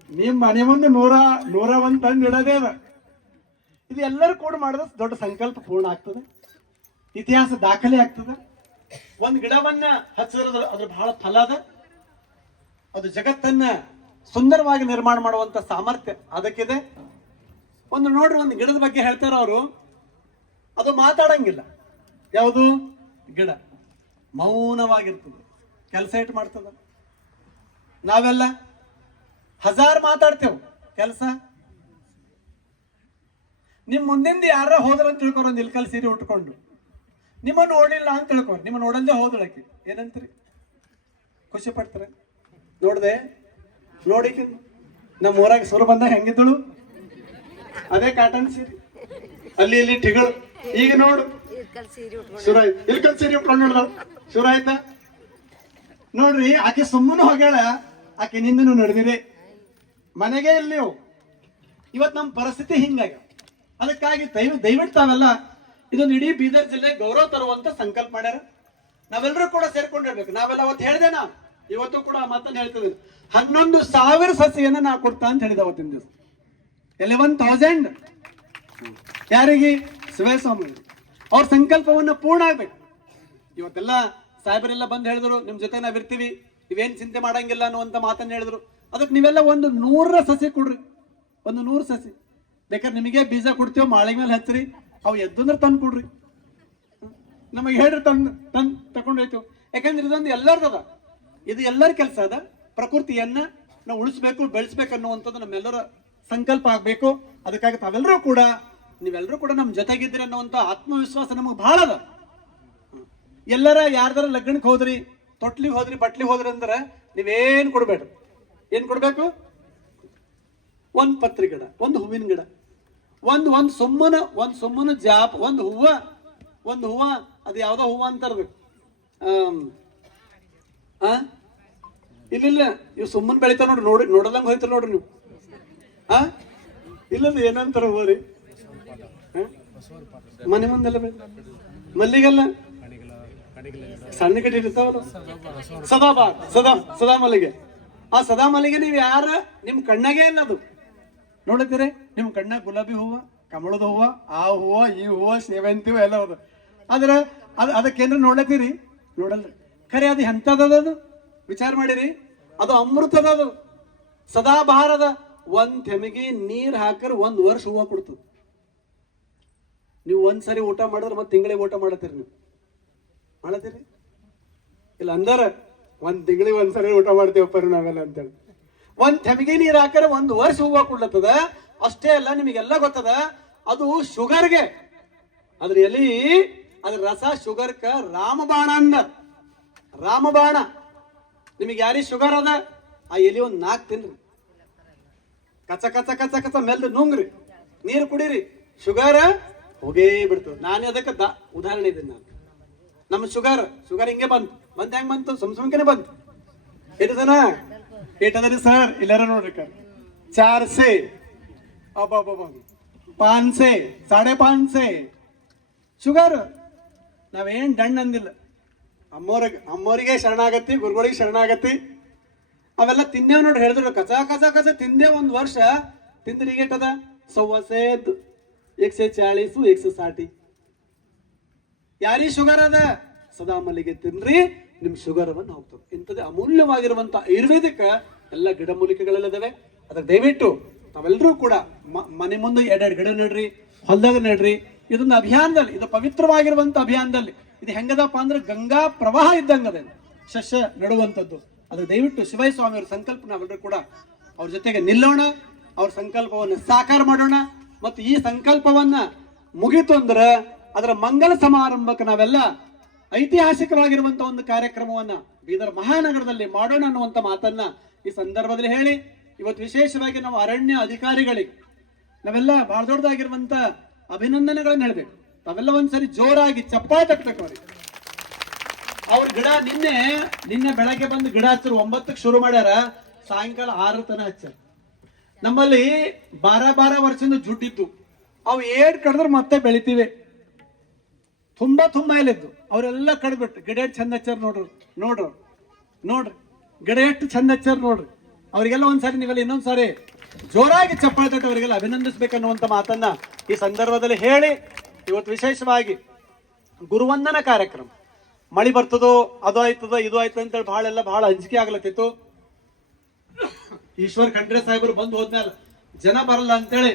ನಿಮ್ ಮನೆ ಮುಂದೆ 101 ತಂದು ಇಡೋದೇ ಅದ. ಇದು ಎಲ್ಲರೂ ಕೂಡ ಮಾಡಿದ ದೊಡ್ಡ ಸಂಕಲ್ಪ ಪೂರ್ಣ ಆಗ್ತದೆ, ಇತಿಹಾಸ ದಾಖಲೆ ಆಗ್ತದೆ. ಒಂದ್ ಗಿಡವನ್ನ ಹಚ್ಚಿರೋದ್ರ ಅದ್ರ ಬಹಳ ಫಲ ಅದ. ಅದು ಜಗತ್ತನ್ನ ಸುಂದರವಾಗಿ ನಿರ್ಮಾಣ ಮಾಡುವಂತ ಸಾಮರ್ಥ್ಯ ಅದಕ್ಕಿದೆ. ನೋಡ್ರಿ, ಒಂದು ಗಿಡದ ಬಗ್ಗೆ ಹೇಳ್ತಾರ ಅವರು, ಅದು ಮಾತಾಡಂಗಿಲ್ಲ. ಯಾವುದು ಗಿಡ ಮೌನವಾಗಿರ್ತದೆ, ಕೆಲಸ ಇಟ್ಟು ಮಾಡ್ತದ. ನಾವೆಲ್ಲ 1000 ಮಾತಾಡ್ತೇವೆ, ಕೆಲಸ. ನಿಮ್ ಮುಂದಿಂದ ಯಾರ ಹೋದ್ರ ಅಂತ ತಿಳ್ಕೊರ, ಒಂದು ಇಲ್ಕಲ್ ಸೀರೆ ಉಟ್ಕೊಂಡು. ನಿಮ್ಮ ನೋಡಿಲ್ಲ ಅಂತ ತಿಳ್ಕೊರ್, ನಿಮ್ಮ ನೋಡಲ್ದೆ ಹೋದಳಕ್ಕೆ ಏನಂತೀರಿ? ಖುಷಿ ಪಡ್ತಾರೆ. ನೋಡ್ದೆ ನೋಡಿಕ ನಮ್ಮ ಊರಾಗ ಸುರು ಬಂದಾಗ ಹೆಂಗಿದ್ದಳು, ಅದೇ ಕಾಟನ್ ಸೀರೆ, ಅಲ್ಲಿ ಇಲ್ಲಿ ಟಿಗಳು. ಈಗ ನೋಡು ಶುರು ಆಯ್ತು, ಇಲ್ಕಲ್ ಸೀರೆ ಉಟ್ಕೊಂಡು ನೋಡ್ದ ಶುರು ಆಯ್ತಾ? ನೋಡ್ರಿ, ಆಕೆ ಸುಮ್ಮನೆ ಹೋಗ್ಯಾಳ, ಆಕೆ ನಿಂದನು ನಡೆದಿದೆ. ಮನೆಗೆ ಇಲ್ಲಿ ಇವತ್ತು ನಮ್ಮ ಪರಿಸ್ಥಿತಿ ಹಿಂಗಾಗ. ಅದಕ್ಕಾಗಿ ದಯವಿಟ್ಟು ತಾವೆಲ್ಲ ಇದೊಂದು ಇಡೀ ಬೀದರ್ ಜಿಲ್ಲೆ ಗೌರವ ತರುವಂತ ಸಂಕಲ್ಪ ಮಾಡ್ಯಾರ. ನಾವೆಲ್ಲರೂ ಕೂಡ ಸೇರ್ಕೊಂಡಿರ್ಬೇಕು. ನಾವೆಲ್ಲ ಅವತ್ತು ಹೇಳಿದೆ, ನಾ ಇವತ್ತು ಕೂಡ ಮಾತನ್ನ ಹೇಳ್ತಿದ್ದೀನಿ, 11,000 ಸಸಿಯನ್ನ ನಾ ಕೊಡ್ತಾ ಅಂತ ಹೇಳಿದ ಅವತ್ತಿನ ದಿವಸ. 11,000 ಯಾರಿಗೆ? ಶಿವಸ್ವಾಮಿ. ಅವ್ರ ಸಂಕಲ್ಪವನ್ನ ಪೂರ್ಣ ಆಗ್ಬೇಕು. ಇವತ್ತೆಲ್ಲ ಸಾಹೇಬರೆಲ್ಲ ಬಂದು ಹೇಳಿದ್ರು ನಿಮ್ ಜೊತೆ ನಾವಿರ್ತೀವಿ, ನೀವೇನ್ ಚಿಂತೆ ಮಾಡಂಗಿಲ್ಲ ಅನ್ನುವಂತ ಮಾತನ್ನ ಹೇಳಿದ್ರು. ಅದಕ್ಕೆ ನೀವೆಲ್ಲ ಒಂದು 100 ಸಸಿ ಕೊಡ್ರಿ, ಒಂದು 100 ಸಸಿ ಬೇಕಾದ್ರೆ ನಿಮಗೆ ಬೀಜ ಕೊಡ್ತೀವಿ, ಮಾಳಿಗೆ ಮೇಲೆ ಹಚ್ಚ್ರಿ, ಅವು ಎದ್ದಂದ್ರೆ ತಂದು ಕೊಡ್ರಿ, ನಮಗೆ ಹೇಳ್ರಿ ತಂದು ತಗೊಂಡು ಹೋಯ್ತು. ಯಾಕಂದ್ರೆ ಇದೊಂದು ಎಲ್ಲರದದ, ಇದು ಎಲ್ಲರ ಕೆಲಸ ಅದ. ಪ್ರಕೃತಿಯನ್ನ ನಾವು ಉಳಿಸ್ಬೇಕು, ಬೆಳೆಸ್ಬೇಕು ಅನ್ನುವಂಥದ್ದು ನಮ್ಮೆಲ್ಲರ ಸಂಕಲ್ಪ ಆಗ್ಬೇಕು. ಅದಕ್ಕಾಗಿ ನೀವೆಲ್ಲರೂ ಕೂಡ ನಮ್ಮ ಜೊತೆಗಿದ್ದೀರಿ ಅನ್ನುವಂಥ ಆತ್ಮವಿಶ್ವಾಸ ನಮಗೆ ಬಹಳ ಅದ. ಎಲ್ಲರ ಯಾರ್ದಾರ ಲಗ್ನಕ್ಕೆ ಹೋದ್ರಿ, ತೊಟ್ಲಿಗೆ ಹೋದ್ರಿ, ಬಟ್ಲಿಗೆ ಹೋದ್ರಿ ಅಂದ್ರೆ ನೀವೇನ್ ಕೊಡ್ಬೇಡ್ರಿ. ಏನ್ ಕೊಡ್ಬೇಕು? ಒಂದ್ ಪತ್ರಿ ಗಿಡ, ಒಂದು ಹೂವಿನ ಗಿಡ, ಒಂದ್ ಸುಮ್ಮನ ಜಾಪ್, ಒಂದು ಹೂವ ಅದು ಯಾವ್ದೋ ಹೂವ ಅಂತಾರಬೇಕು. ಇಲ್ಲ ಇವ್ ಸುಮ್ಮನ್ ಬೆಳಿತಾರ ನೋಡ್ರಿ, ನೋಡದಂಗ ಹೋಯ್ತಾರ ನೋಡ್ರಿ ನೀವು. ಇಲ್ಲದ ಏನಂತಾರ ಹೂವ ರೀ? ಮನೆ ಮುಂದೆಲ್ಲ ಮಲ್ಲಿಗೆಲ್ಲ ಸಣ್ಣ ಕಟ್ಟಿ ಇರ್ತಾವಲ್ಲ, ಸದಾ ಮಲ್ಲಿಗೆ. ಆ ಸದಾ ಮಲ್ಲಿಗೆ ನೀವು ಯಾರ ನಿಮ್ ಕಣ್ಣಾಗೆ ಇಲ್ಲ ಅದು ನೋಡತ್ತೀರಿ. ನಿಮ್ ಕಣ್ಣಾಗ ಗುಲಾಬಿ ಹೂವ, ಕಮಳದ ಹೂವ, ಆ ಹೂವ, ಈ ಹೂವ, ಸೇವಂತಿ ಹೂವ ಎಲ್ಲ ಹೋದ. ಆದ್ರೆ ಅದಕ್ಕೇನ್ರ ನೋಡತ್ತೀರಿ? ನೋಡಲ್ರಿ. ಖರೆ ಅದು ಎಂತದದು ವಿಚಾರ ಮಾಡಿರಿ. ಅದು ಅಮೃತದದು, ಸದಾಬಹಾರದ. ಒಂದ್ ತೆಮಿಗೆ ನೀರ್ ಹಾಕರ್ 1 ವರ್ಷ ಹೂವ ಕೊಡ್ತದ. ನೀವು ಒಂದ್ಸರಿ ಊಟ ಮಾಡಿದ್ರೆ ಮತ್ತೆ ತಿಂಗಳಿಗೆ ಊಟ ಮಾಡತ್ತೀರಿ. ನೀವು ಮಾಡತ್ತೀರಿ ಇಲ್ಲ ಅಂದಾರ ಒಂದ್ ತಿಂಗಳಿಗೆ ಒಂದ್ಸರಿ ಊಟ ಮಾಡ್ತೇವಪ್ಪ ನಾವೆಲ್ಲ ಅಂತೇಳಿ. ಒಂದ್ ತೆಮಿಗೆ ನೀರ್ ಹಾಕರ 1 ವರ್ಷ ಹೂವ ಕೊಡ್ಲತ್ತದ. ಅಷ್ಟೇ ಅಲ್ಲ, ನಿಮಗೆಲ್ಲ ಗೊತ್ತದ ಅದು ಶುಗರ್ಗೆ, ಅದ್ರ ಎಲಿ, ಅದ್ರ ರಸ ಶುಗರ್ಕ ರಾಮಬಾಣ ಅಂದ. ರಾಮಬಾಣ. ನಿಮಗೆ ಯಾರಿಗೆ ಶುಗರ್ ಅದ ಆ ಎಲಿ 4 ತಿನ್ರಿ, ಕಚ ಕಚ ಕಚ ಕಚ ಮೆಲ್ದು ನುಂಗ್ರಿ, ನೀರು ಕುಡೀರಿ, ಶುಗರ್ ಹೋಗೇ ಬಿಡ್ತದೆ. ನಾನೇ ಅದಕ್ಕೆ ಉದಾಹರಣೆ ಇದ್ದೀನಿ. ನಾನು ನಮ್ಮ ಶುಗರ್ ಹಿಂಗೆ ಬಂತ ಹೆಂಗ್ ಬಂತು? ಸುಮ್ಕೆ ಬಂತು. ಎಷ್ಟನ ಏಟದರಿ ಸರ್? ಇಲ್ಲಾರ ನೋಡ್ರಿ, 400, 500, 550 ಶುಗರ್. ನಾವೇನ್ ಡಣ್ಣ್ ಅಂದಿಲ್ಲ. ಅಮ್ಮೋರಿಗೆ ಶರಣಾಗತ್ತಿ, ಗುರುಗಳಿಗೆ ಶರಣಾಗತ್ತಿ. ಅವೆಲ್ಲ ತಿಂದೇವ್ ನೋಡ್ರಿ, ಹೇಳಿದ್ರು ಕಚ ಕಚ ಕಚ ತಿಂದೆ. 1 ವರ್ಷ ತಿಂದ್ರೆ ಈಗೇಟದ 140, 140, 160. ಯಾರಿಗೆ ಶುಗರ್ ಅದ? ಸದಾ ಮಲ್ಲಿಗೆ ತಿನ್ರಿ, ನಿಮ್ ಶುಗರ್ ಅನ್ನು ಹೋಗ್ತದೆ. ಇಂಥದ್ದೇ ಅಮೂಲ್ಯವಾಗಿರುವಂತ ಆಯುರ್ವೇದಿಕ ಎಲ್ಲ ಗಿಡಮೂಲಿಕೆಗಳೆಲ್ಲದವೆ. ಅದಕ್ಕೆ ದಯವಿಟ್ಟು ತಾವೆಲ್ಲರೂ ಕೂಡ ಮನೆ ಮುಂದೆ 2 ಗಿಡ ನೆಡ್ರಿ, ಹೊಲದಾಗ ನೆಡ್ರಿ. ಇದೊಂದು ಅಭಿಯಾನದಲ್ಲಿ, ಇದು ಪವಿತ್ರವಾಗಿರುವಂತ ಅಭಿಯಾನದಲ್ಲಿ ಇದು ಹೆಂಗದಪ್ಪ ಅಂದ್ರೆ ಗಂಗಾ ಪ್ರವಾಹ ಇದ್ದಂಗದ ಸಸ್ಯ ನೆಡುವಂಥದ್ದು. ಅದಕ್ಕೆ ದಯವಿಟ್ಟು ಶಿವಯ್ಯ ಸ್ವಾಮಿಯವರ ಸಂಕಲ್ಪ ನಾವೆಲ್ಲರೂ ಕೂಡ ಅವ್ರ ಜೊತೆಗೆ ನಿಲ್ಲೋಣ, ಅವ್ರ ಸಂಕಲ್ಪವನ್ನು ಸಾಕಾರ ಮಾಡೋಣ. ಮತ್ತು ಈ ಸಂಕಲ್ಪವನ್ನ ಮುಗಿತು ಅಂದ್ರೆ ಅದರ ಮಂಗಲ ಸಮಾರಂಭಕ್ಕೆ ನಾವೆಲ್ಲ ಐತಿಹಾಸಿಕವಾಗಿರುವಂತ ಒಂದು ಕಾರ್ಯಕ್ರಮವನ್ನ ಬೀದರ್ ಮಹಾನಗರದಲ್ಲಿ ಮಾಡೋಣ ಅನ್ನುವಂತ ಮಾತನ್ನ ಈ ಸಂದರ್ಭದಲ್ಲಿ ಹೇಳಿ, ಇವತ್ತು ವಿಶೇಷವಾಗಿ ನಾವು ಅರಣ್ಯ ಅಧಿಕಾರಿಗಳಿಗೆ ನಾವೆಲ್ಲ ಬಹಳ ದೊಡ್ಡದಾಗಿರುವಂತ ಅಭಿನಂದನೆಗಳನ್ನ ಹೇಳ್ಬೇಕು. ತಾವೆಲ್ಲ ಒಂದ್ಸರಿ ಜೋರಾಗಿ ಚಪ್ಪಾಳೆ ತಟ್ಟಬೇಕು ಅವ್ರಿಗೆ. ಅವ್ರ ಗಿಡ ನಿನ್ನೆ ಬೆಳಗ್ಗೆ ಬಂದು ಗಿಡ ಹಚ್ಚರು, 9ಕ್ಕೆ ಶುರು ಮಾಡ್ಯಾರ, ಸಾಯಂಕಾಲ 6 ತನ ಹಚ್ಚಾರ. ನಮ್ಮಲ್ಲಿ 12 ವರ್ಷದಿಂದ ಜುಟ್ಟಿತ್ತು. ಅವು ಏಟ್ ಕಡಿದ್ರೆ ಮತ್ತೆ ಬೆಳಿತೀವಿ. ತುಂಬಾ ಎಲ್ಲಿದ್ದು ಅವರೆಲ್ಲ ಕಡ್ಬಿಟ್ಟು ಗಿಡ ಎಷ್ಟು ಚಂದ ಹಚ್ಚಾರ ನೋಡ್ರಿ ಗಿಡ ಎಷ್ಟು ಚಂದ ಹಚ್ಚಾರ ನೋಡ್ರಿ. ಅವರಿಗೆಲ್ಲ ಒಂದ್ಸಾರಿ ನೀವೆಲ್ಲ ಇನ್ನೊಂದ್ಸಾರಿ ಜೋರಾಗಿ ಚಪ್ಪಾಳೆ ತಟ್ಟು ಅವರಿಗೆಲ್ಲ ಅಭಿನಂದಿಸ್ಬೇಕನ್ನುವಂತ ಮಾತನ್ನ ಈ ಸಂದರ್ಭದಲ್ಲಿ ಹೇಳಿ, ಇವತ್ತು ವಿಶೇಷವಾಗಿ ಗುರುವಂದನ ಕಾರ್ಯಕ್ರಮ. ಮಳಿ ಬರ್ತದೋ, ಅದು ಆಯ್ತದೋ, ಇದು ಆಯ್ತದ ಅಂತೇಳಿ ಬಹಳ ಅಂಜಿಕೆ ಆಗ್ಲತ್ತಿತ್ತು. ಈಶ್ವರ್ ಖಂಡ್ರೆ ಸಾಹೇಬರು ಬಂದು ಹೋದ್ಮೇಲೆ ಜನ ಬರಲ್ಲ ಅಂತೇಳಿ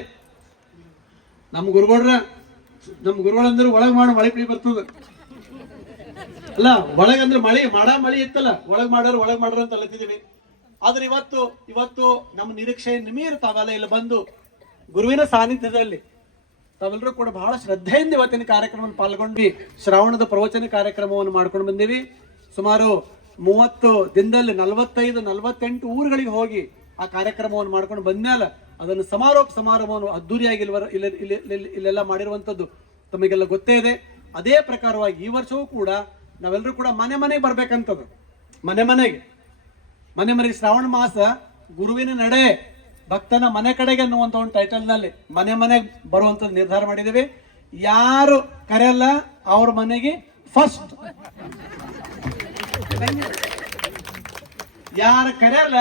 ನಮ್ಮ ಗುರುಗಳಂದ್ರೆ ಒಳಗ್ ಮಾಡೋ ಮಳೆ ಪಳಿ ಬರ್ತದ ಅಲ್ಲ, ಒಳಗಂದ್ರೆ ಮಳಿ ಇತ್ತಲ್ಲ, ಒಳಗ್ ಮಾಡ್ರ ಅಂತ ಅಲ್ಲತ್ತಿದೀವಿ. ಆದ್ರೆ ಇವತ್ತು ನಮ್ಮ ನಿರೀಕ್ಷೆ ನಿಮೀರ್ ತಾವೆಲ್ಲ ಇಲ್ಲಿ ಬಂದು ಗುರುವಿನ ಸಾನ್ನಿಧ್ಯದಲ್ಲಿ ತಾವೆಲ್ಲರೂ ಕೂಡ ಬಹಳ ಶ್ರದ್ಧೆಯಿಂದ ಇವತ್ತಿನ ಕಾರ್ಯಕ್ರಮವನ್ನು ಪಾಲ್ಗೊಂಡು ಶ್ರಾವಣದ ಪ್ರವಚನ ಕಾರ್ಯಕ್ರಮವನ್ನು ಮಾಡ್ಕೊಂಡು ಬಂದೀವಿ. ಸುಮಾರು 30 ದಿನದಲ್ಲಿ 45-48 ಊರುಗಳಿಗೆ ಹೋಗಿ ಆ ಕಾರ್ಯಕ್ರಮವನ್ನು ಮಾಡ್ಕೊಂಡು ಬಂದ್ಮೇಲೆ ಅದನ್ನು ಸಮಾರಂಭವನ್ನು ಅದ್ದೂರಿಯಾಗಿ ಇಲ್ಲೆಲ್ಲ ಮಾಡಿರುವಂತದ್ದು ತಮಗೆಲ್ಲ ಗೊತ್ತೇ ಇದೆ. ಅದೇ ಪ್ರಕಾರವಾಗಿ ಈ ವರ್ಷವೂ ಕೂಡ ನಾವೆಲ್ಲರೂ ಕೂಡ ಮನೆಗೆ ಬರ್ಬೇಕಂತದ್ದು. ಮನೆಗೆ ಶ್ರಾವಣ ಮಾಸ ಗುರುವಿನ ನಡೆ ಭಕ್ತನ ಮನೆ ಕಡೆಗೆ ಅನ್ನುವಂತ ಒಂದು ಟೈಟಲ್ ನಲ್ಲಿ ಮನೆಗೆ ಬರುವಂತದ್ದು ನಿರ್ಧಾರ ಮಾಡಿದ್ದೇವೆ. ಯಾರು ಕರೆಯಲ್ಲ ಅವ್ರ ಮನೆಗೆ ಫಸ್ಟ್, ಯಾರು ಕರೆಯಲ್ಲ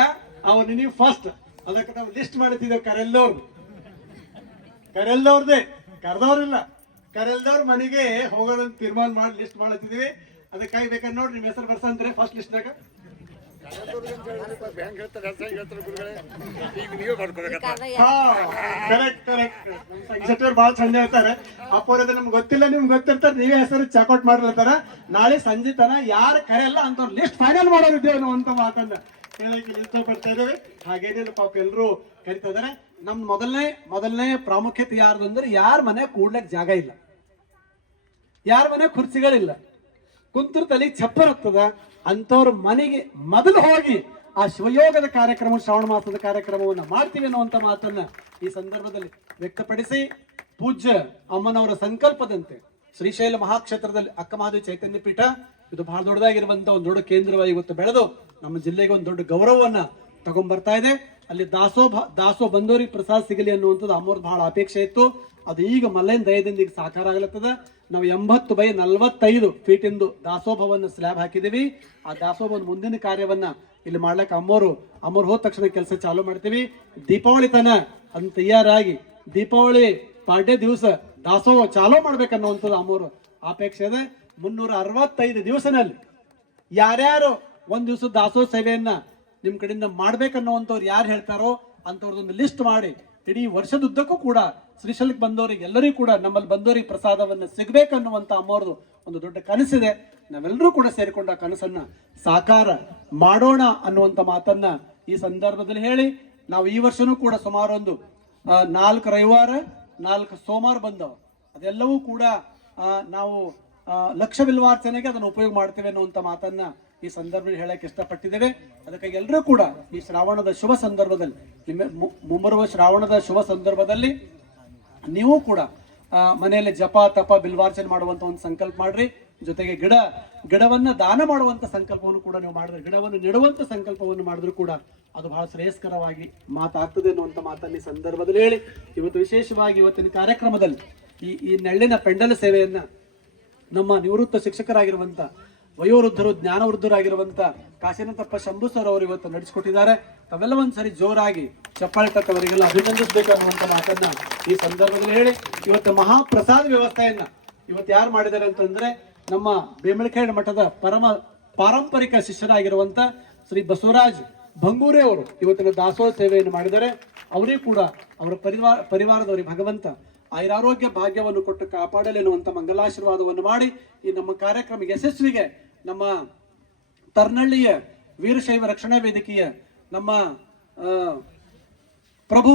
ಅವ್ರು ನಿನಗೆ ಫಸ್ಟ್. ಅದಕ್ಕೆ ನಾವು ಲಿಸ್ಟ್ ಮಾಡುತ್ತಿದ್ದೇವೆ ಕರೆಯಲ್ಲವ್ರು. ಕರೆಲ್ದವ್ರದೇ, ಕರೆದವ್ರಿಲ್ಲ. ಕರೆಲ್ದವ್ರ ಮನೆಗೆ ಹೋಗೋದಂತ ತೀರ್ಮಾನ ಮಾಡಿ ಲಿಸ್ಟ್ ಮಾಡತ್ತಿದೀವಿ. ಅದಕ್ಕಾಗಿ ಬೇಕಾದ್ರೆ ನೋಡ್ರಿ ನಿಮ್ಮ ಹೆಸರು ಬರ್ಸಂದ್ರೆ ಫಸ್ಟ್ ಲಿಸ್ಟ್ನಾಗ. ಸಂಘಟನೆ ಬಹಳ ಚಂದ ಹೇಳ್ತಾರೆ. ಅಪ್ಪವ್ರದ್ದು ನಮ್ಗೆ ಗೊತ್ತಿಲ್ಲ, ನಿಮ್ಗೆ ಗೊತ್ತಿರ್ತಾರೆ, ನೀವೇ ಹೆಸರು ಚಾಕೌಟ್ ಮಾಡಿರ್ತಾರ. ನಾಳೆ ಸಂಜೆ ತನ ಯಾರು ಕರೆಯಲ್ಲ ಅಂತ ಲಿಸ್ಟ್ ಫೈನಲ್ ಮಾಡೋರಿದ್ದೇವೆ ನಾವು ಅಂತ ಮಾತನ್ನ ಹೇಳಕ್ಕೆ ಇಷ್ಟಪಡ್ತಾ ಇದ್ದೇವೆ. ಹಾಗೇನಿಲ್ಲ, ಪಾಪ ಎಲ್ಲರೂ ಕರಿತಾ ಇದಾರೆ. ನಮ್ ಮೊದಲನೇ ಪ್ರಾಮುಖ್ಯತೆ ಯಾರ್ದು ಅಂದ್ರೆ ಯಾರ ಮನೆ ಕೂಡ್ಲಕ್ ಜಾಗ ಇಲ್ಲ, ಯಾರ ಮನೆ ಕುರ್ಚಿಗಳಿಲ್ಲ, ಕುಂತರು ತಲೆಗೆ ಚಪ್ಪರ್ ಆಗ್ತದ ಅಂತವ್ರ ಮನೆಗೆ ಮೊದಲು ಹೋಗಿ ಆ ಶಿವಯೋಗದ ಕಾರ್ಯಕ್ರಮ, ಶ್ರಾವಣ ಮಾಸದ ಕಾರ್ಯಕ್ರಮವನ್ನ ಮಾಡ್ತೀವಿ ಅನ್ನುವಂತ ಮಾತನ್ನ ಈ ಸಂದರ್ಭದಲ್ಲಿ ವ್ಯಕ್ತಪಡಿಸಿ, ಪೂಜ್ಯ ಅಮ್ಮನವರ ಸಂಕಲ್ಪದಂತೆ ಶ್ರೀಶೈಲ ಮಹಾಕ್ಷೇತ್ರದಲ್ಲಿ ಅಕ್ಕ ಮಹಾದೇವಿ ಚೈತನ್ಯ ಪೀಠ ಇದು ಬಹಳ ದೊಡ್ಡದಾಗಿರುವಂತ ಒಂದು ದೊಡ್ಡ ಕೇಂದ್ರವಾಗಿ ಇವತ್ತು ಬೆಳೆದು ನಮ್ಮ ಜಿಲ್ಲೆಗೆ ಒಂದು ದೊಡ್ಡ ಗೌರವವನ್ನ ತಗೊಂಡ್ಬರ್ತಾ ಇದೆ. ಅಲ್ಲಿ ದಾಸೋ ಬಂದೋರಿಗೆ ಪ್ರಸಾದ ಸಿಗಲಿ ಅನ್ನುವಂಥದ್ದು ಅಮ್ಮವ್ರದ್ದು ಬಹಳ ಅಪೇಕ್ಷೆ ಇತ್ತು. ಅದು ಈಗ ಮಲ್ಲೇನ್ ದಯದಿಂದ ಈಗ ಸಾಕಾರ ಆಗ್ಲತ್ತದ. ನಾವು 80 by 45 ಫೀಟ್ ಇಂದು ದಾಸೋಭವನ್ನ ಸ್ಲ್ಯಾಬ್ ಹಾಕಿದೀವಿ. ಆ ದಾಸೋಭವನ ಮುಂದಿನ ಕಾರ್ಯವನ್ನ ಇಲ್ಲಿ ಮಾಡ್ಲಿಕ್ಕೆ ಅಮ್ಮೋರು ಹೋದ ತಕ್ಷಣ ಕೆಲಸ ಚಾಲೂ ಮಾಡ್ತೀವಿ. ದೀಪಾವಳಿ ತನ ಅದನ್ನ ತಯಾರಾಗಿ ದೀಪಾವಳಿ ಪಾಡ್ಯ ದಿವಸ ದಾಸೋಹ ಚಾಲೂ ಮಾಡ್ಬೇಕನ್ನುವಂಥದ್ದು ಅಮ್ಮೋರು ಅಪೇಕ್ಷೆ ಇದೆ. 365 ದಿವಸನಲ್ಲಿ ಯಾರ್ಯಾರು ಒಂದ್ ದಿವಸ ದಾಸೋಹ ಸೇವೆಯನ್ನ ನಿಮ್ ಕಡೆಯಿಂದ ಮಾಡ್ಬೇಕನ್ನುವಂಥವ್ರು ಯಾರು ಹೇಳ್ತಾರೋ ಅಂತವ್ರದೊಂದು ಲಿಸ್ಟ್ ಮಾಡಿ ಇಡೀ ವರ್ಷದುದ್ದಕ್ಕೂ ಕೂಡ ಶ್ರೀಶೈಲಕ್ಕೆ ಬಂದವರಿಗೆ ಎಲ್ಲರಿಗೂ ಕೂಡ ನಮ್ಮಲ್ಲಿ ಬಂದವರಿಗೆ ಪ್ರಸಾದವನ್ನ ಸಿಗ್ಬೇಕನ್ನುವಂತ ಅಮ್ಮವ್ರದ್ದು ಒಂದು ದೊಡ್ಡ ಕನಸಿದೆ. ನಾವೆಲ್ಲರೂ ಕೂಡ ಸೇರಿಕೊಂಡ ಕನಸನ್ನ ಸಾಕಾರ ಮಾಡೋಣ ಅನ್ನುವಂತ ಮಾತನ್ನ ಈ ಸಂದರ್ಭದಲ್ಲಿ ಹೇಳಿ, ನಾವು ಈ ವರ್ಷನೂ ಕೂಡ ಸುಮಾರು ಒಂದು 4 ರವಿವಾರ 4 ಸೋಮವಾರ ಬಂದವು. ಅದೆಲ್ಲವೂ ಕೂಡ ನಾವು ಲಕ್ಷ ಬಿಲ್ವಾರ್ಚನೆಗೆ ಅದನ್ನು ಉಪಯೋಗ ಮಾಡ್ತೇವೆ ಅನ್ನುವಂತ ಮಾತನ್ನ ಈ ಸಂದರ್ಭದಲ್ಲಿ ಹೇಳಕ್ಕೆ ಇಷ್ಟಪಟ್ಟಿದ್ದೇವೆ. ಅದಕ್ಕಾಗಿ ಎಲ್ಲರೂ ಕೂಡ ಈ ಶ್ರಾವಣದ ಶುಭ ಸಂದರ್ಭದಲ್ಲಿ, ಮುಂಬರುವ ಶ್ರಾವಣದ ಶುಭ ಸಂದರ್ಭದಲ್ಲಿ ನೀವು ಕೂಡ ಮನೆಯಲ್ಲಿ ಜಪ ತಪ ಬಿಲ್ವಾರ್ಚನೆ ಮಾಡುವಂತ ಒಂದು ಸಂಕಲ್ಪ ಮಾಡ್ರಿ. ಜೊತೆಗೆ ಗಿಡವನ್ನ ದಾನ ಮಾಡುವಂತ ಸಂಕಲ್ಪವನ್ನು ಕೂಡ ನೀವು ಮಾಡಿದ್ರೆ, ಗಿಡವನ್ನು ನೆಡುವಂತ ಸಂಕಲ್ಪವನ್ನು ಮಾಡಿದ್ರು ಕೂಡ ಅದು ಬಹಳ ಶ್ರೇಯಸ್ಕರವಾಗಿ ಮಾತಾಗ್ತದೆ ಅನ್ನುವಂತ ಮಾತನ್ನ ಈ ಸಂದರ್ಭದಲ್ಲಿ ಹೇಳಿ, ಇವತ್ತು ವಿಶೇಷವಾಗಿ ಇವತ್ತಿನ ಕಾರ್ಯಕ್ರಮದಲ್ಲಿ ಈ ನೆಳ್ಳಿನ ಪೆಂಡಲ ಸೇವೆಯನ್ನ ನಮ್ಮ ನಿವೃತ್ತ ಶಿಕ್ಷಕರಾಗಿರುವಂತ ವಯೋವೃದ್ಧರು ಜ್ಞಾನವೃದ್ಧರಾಗಿರುವಂತ ಕಾಶಿನಾಥಪ್ಪ ಶಂಭು ಸರ್ ಅವರು ಇವತ್ತು ನಡೆಸಿಕೊಟ್ಟಿದ್ದಾರೆ. ತಾವೆಲ್ಲ ಒಂದ್ಸರಿ ಜೋರಾಗಿ ಚಪ್ಪಾಳೆ ತಟ್ಟವರಿಗೆಲ್ಲ ಅಭಿನಂದಿಸಬೇಕು ಅನ್ನುವಂತ ಮಾತನ್ನ ಈ ಸಂದರ್ಭದಲ್ಲಿ ಹೇಳಿ, ಇವತ್ತು ಮಹಾಪ್ರಸಾದ ವ್ಯವಸ್ಥೆಯನ್ನ ಇವತ್ತು ಯಾರು ಮಾಡಿದ್ದಾರೆ ಅಂತಂದ್ರೆ ನಮ್ಮ ಬೇಮಳಖೇಡ್ ಮಠದ ಪಾರಂಪರಿಕ ಶಿಷ್ಯರಾಗಿರುವಂತ ಶ್ರೀ ಬಸವರಾಜ್ ಭಂಗೂರೆ ಅವರು ಇವತ್ತಿನ ದಾಸೋಹ ಸೇವೆಯನ್ನು ಮಾಡಿದ್ದಾರೆ. ಅವರಿಗೂ ಕೂಡ ಅವರ ಪರಿವಾರದವರಿಗೆ ಭಗವಂತ ಆಯುರಾರೋಗ್ಯ ಭಾಗ್ಯವನ್ನು ಕೊಟ್ಟು ಕಾಪಾಡಲಿ ಎನ್ನುವಂತ ಮಂಗಲಾಶೀರ್ವಾದವನ್ನು ಮಾಡಿ ಈ ನಮ್ಮ ಕಾರ್ಯಕ್ರಮ ಯಶಸ್ವಿಗೆ ನಮ್ಮ ತರ್ನಹಳ್ಳಿಯ ವೀರಶೈವ ರಕ್ಷಣಾ ವೇದಿಕೆಯ ನಮ್ಮ ಪ್ರಭು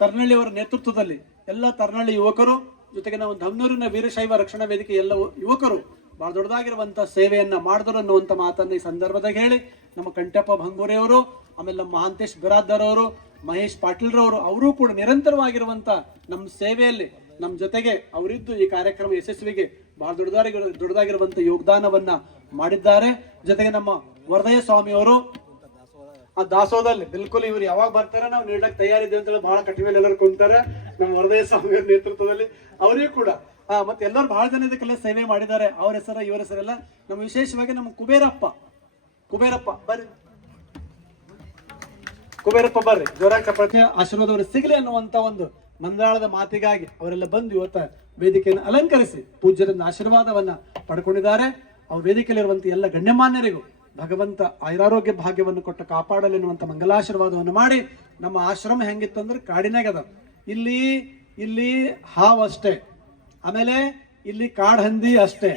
ತರ್ನಹಳ್ಳಿಯವರ ನೇತೃತ್ವದಲ್ಲಿ ಎಲ್ಲ ತರ್ನಹಳ್ಳಿ ಯುವಕರು, ಜೊತೆಗೆ ನಾವು ಧಮ್ನೂರಿನ ವೀರಶೈವ ರಕ್ಷಣಾ ವೇದಿಕೆ ಎಲ್ಲ ಯುವಕರು ಬಹಳ ದೊಡ್ಡದಾಗಿರುವಂತ ಸೇವೆಯನ್ನ ಮಾಡಿದ್ರು ಅನ್ನುವಂತ ಮಾತನ್ನ ಈ ಸಂದರ್ಭದಾಗ ಹೇಳಿ, ನಮ್ಮ ಕಂಠಪ್ಪ ಭಂಗೂರೆ ಅವರು, ಆಮೇಲೆ ನಮ್ಮ ಮಹಾಂತೇಶ್ ಬಿರಾದ್ದರ್ ಅವರು, ಮಹೇಶ್ ಪಾಟೀಲ್ ರವರು, ಅವರು ಕೂಡ ನಿರಂತರವಾಗಿರುವಂತ ನಮ್ಮ ಸೇವೆಯಲ್ಲಿ ನಮ್ಮ ಜೊತೆಗೆ ಅವರಿದ್ದು ಈ ಕಾರ್ಯಕ್ರಮ ಯಶಸ್ವಿಗೆ ಬಹಳ ದೊಡ್ಡದಾಗಿರುವಂತ ಯೋಗದಾನವನ್ನ ಮಾಡಿದ್ದಾರೆ. ಜೊತೆಗೆ ನಮ್ಮ ವರದಯ್ಯ ಸ್ವಾಮಿ ಅವರು ಆ ದಾಸೋಹದಲ್ಲಿ ಬಿಲ್ಕುಲ್ ಇವ್ರು ಯಾವಾಗ ಬರ್ತಾರ ನಾವು ನೀಡಕ್ ತಯಾರಿದೆ ಅಂತ ಬಹಳ ಕಠಿಣ ಎಲ್ಲರೂ ಕುಂತಾರೆ. ನಮ್ಮ ವರದಯ್ಯ ಸ್ವಾಮಿಯವರ ನೇತೃತ್ವದಲ್ಲಿ ಅವರಿಗೂ ಕೂಡ ಮತ್ತೆ ಎಲ್ಲರೂ ಬಹಳ ಜನ ಇದಕ್ಕೆಲ್ಲ ಸೇವೆ ಮಾಡಿದ್ದಾರೆ. ಅವ್ರ ಹೆಸರ ಇವರ ಹೆಸರೆಲ್ಲ ನಮ್ಮ ವಿಶೇಷವಾಗಿ ನಮ್ಮ ಕುಬೇರಪ್ಪ ಬರ್ರಿ ಜೋರಾಗಿ ಚಪ್ಪಾಳೆ ಆಶೀರ್ವಾದವರು ಸಿಗಲಿ ಅನ್ನುವಂತ ಒಂದು ಮಂದಾಳದ ಮಾತಿಗಾಗಿ ಅವರೆಲ್ಲ ಬಂದು ಇವತ್ತ ವೇದಿಕೆಯನ್ನು ಅಲಂಕರಿಸಿ ಪೂಜ್ಯರಿಂದ ಆಶೀರ್ವಾದವನ್ನ ಪಡ್ಕೊಂಡಿದ್ದಾರೆ. ಅವ್ರ ವೇದಿಕೆಯಲ್ಲಿರುವಂತ ಎಲ್ಲ ಗಣ್ಯಮಾನ್ಯರಿಗೂ ಭಗವಂತ ಆಯುರಾರೋಗ್ಯ ಭಾಗ್ಯವನ್ನು ಕೊಟ್ಟು ಕಾಪಾಡಲಿ ಎನ್ನುವಂತ ಮಂಗಲಾಶೀರ್ವಾದವನ್ನು ಮಾಡಿ, ನಮ್ಮ ಆಶ್ರಮ ಹೆಂಗಿತ್ತು ಅಂದ್ರೆ ಕಾಡಿನಾಗ ಅದ, ಇಲ್ಲಿ ಹಾವು ಅಷ್ಟೇ, ಆಮೇಲೆ ಇಲ್ಲಿ ಕಾಡ್ ಹಂದಿ ಅಷ್ಟೇ,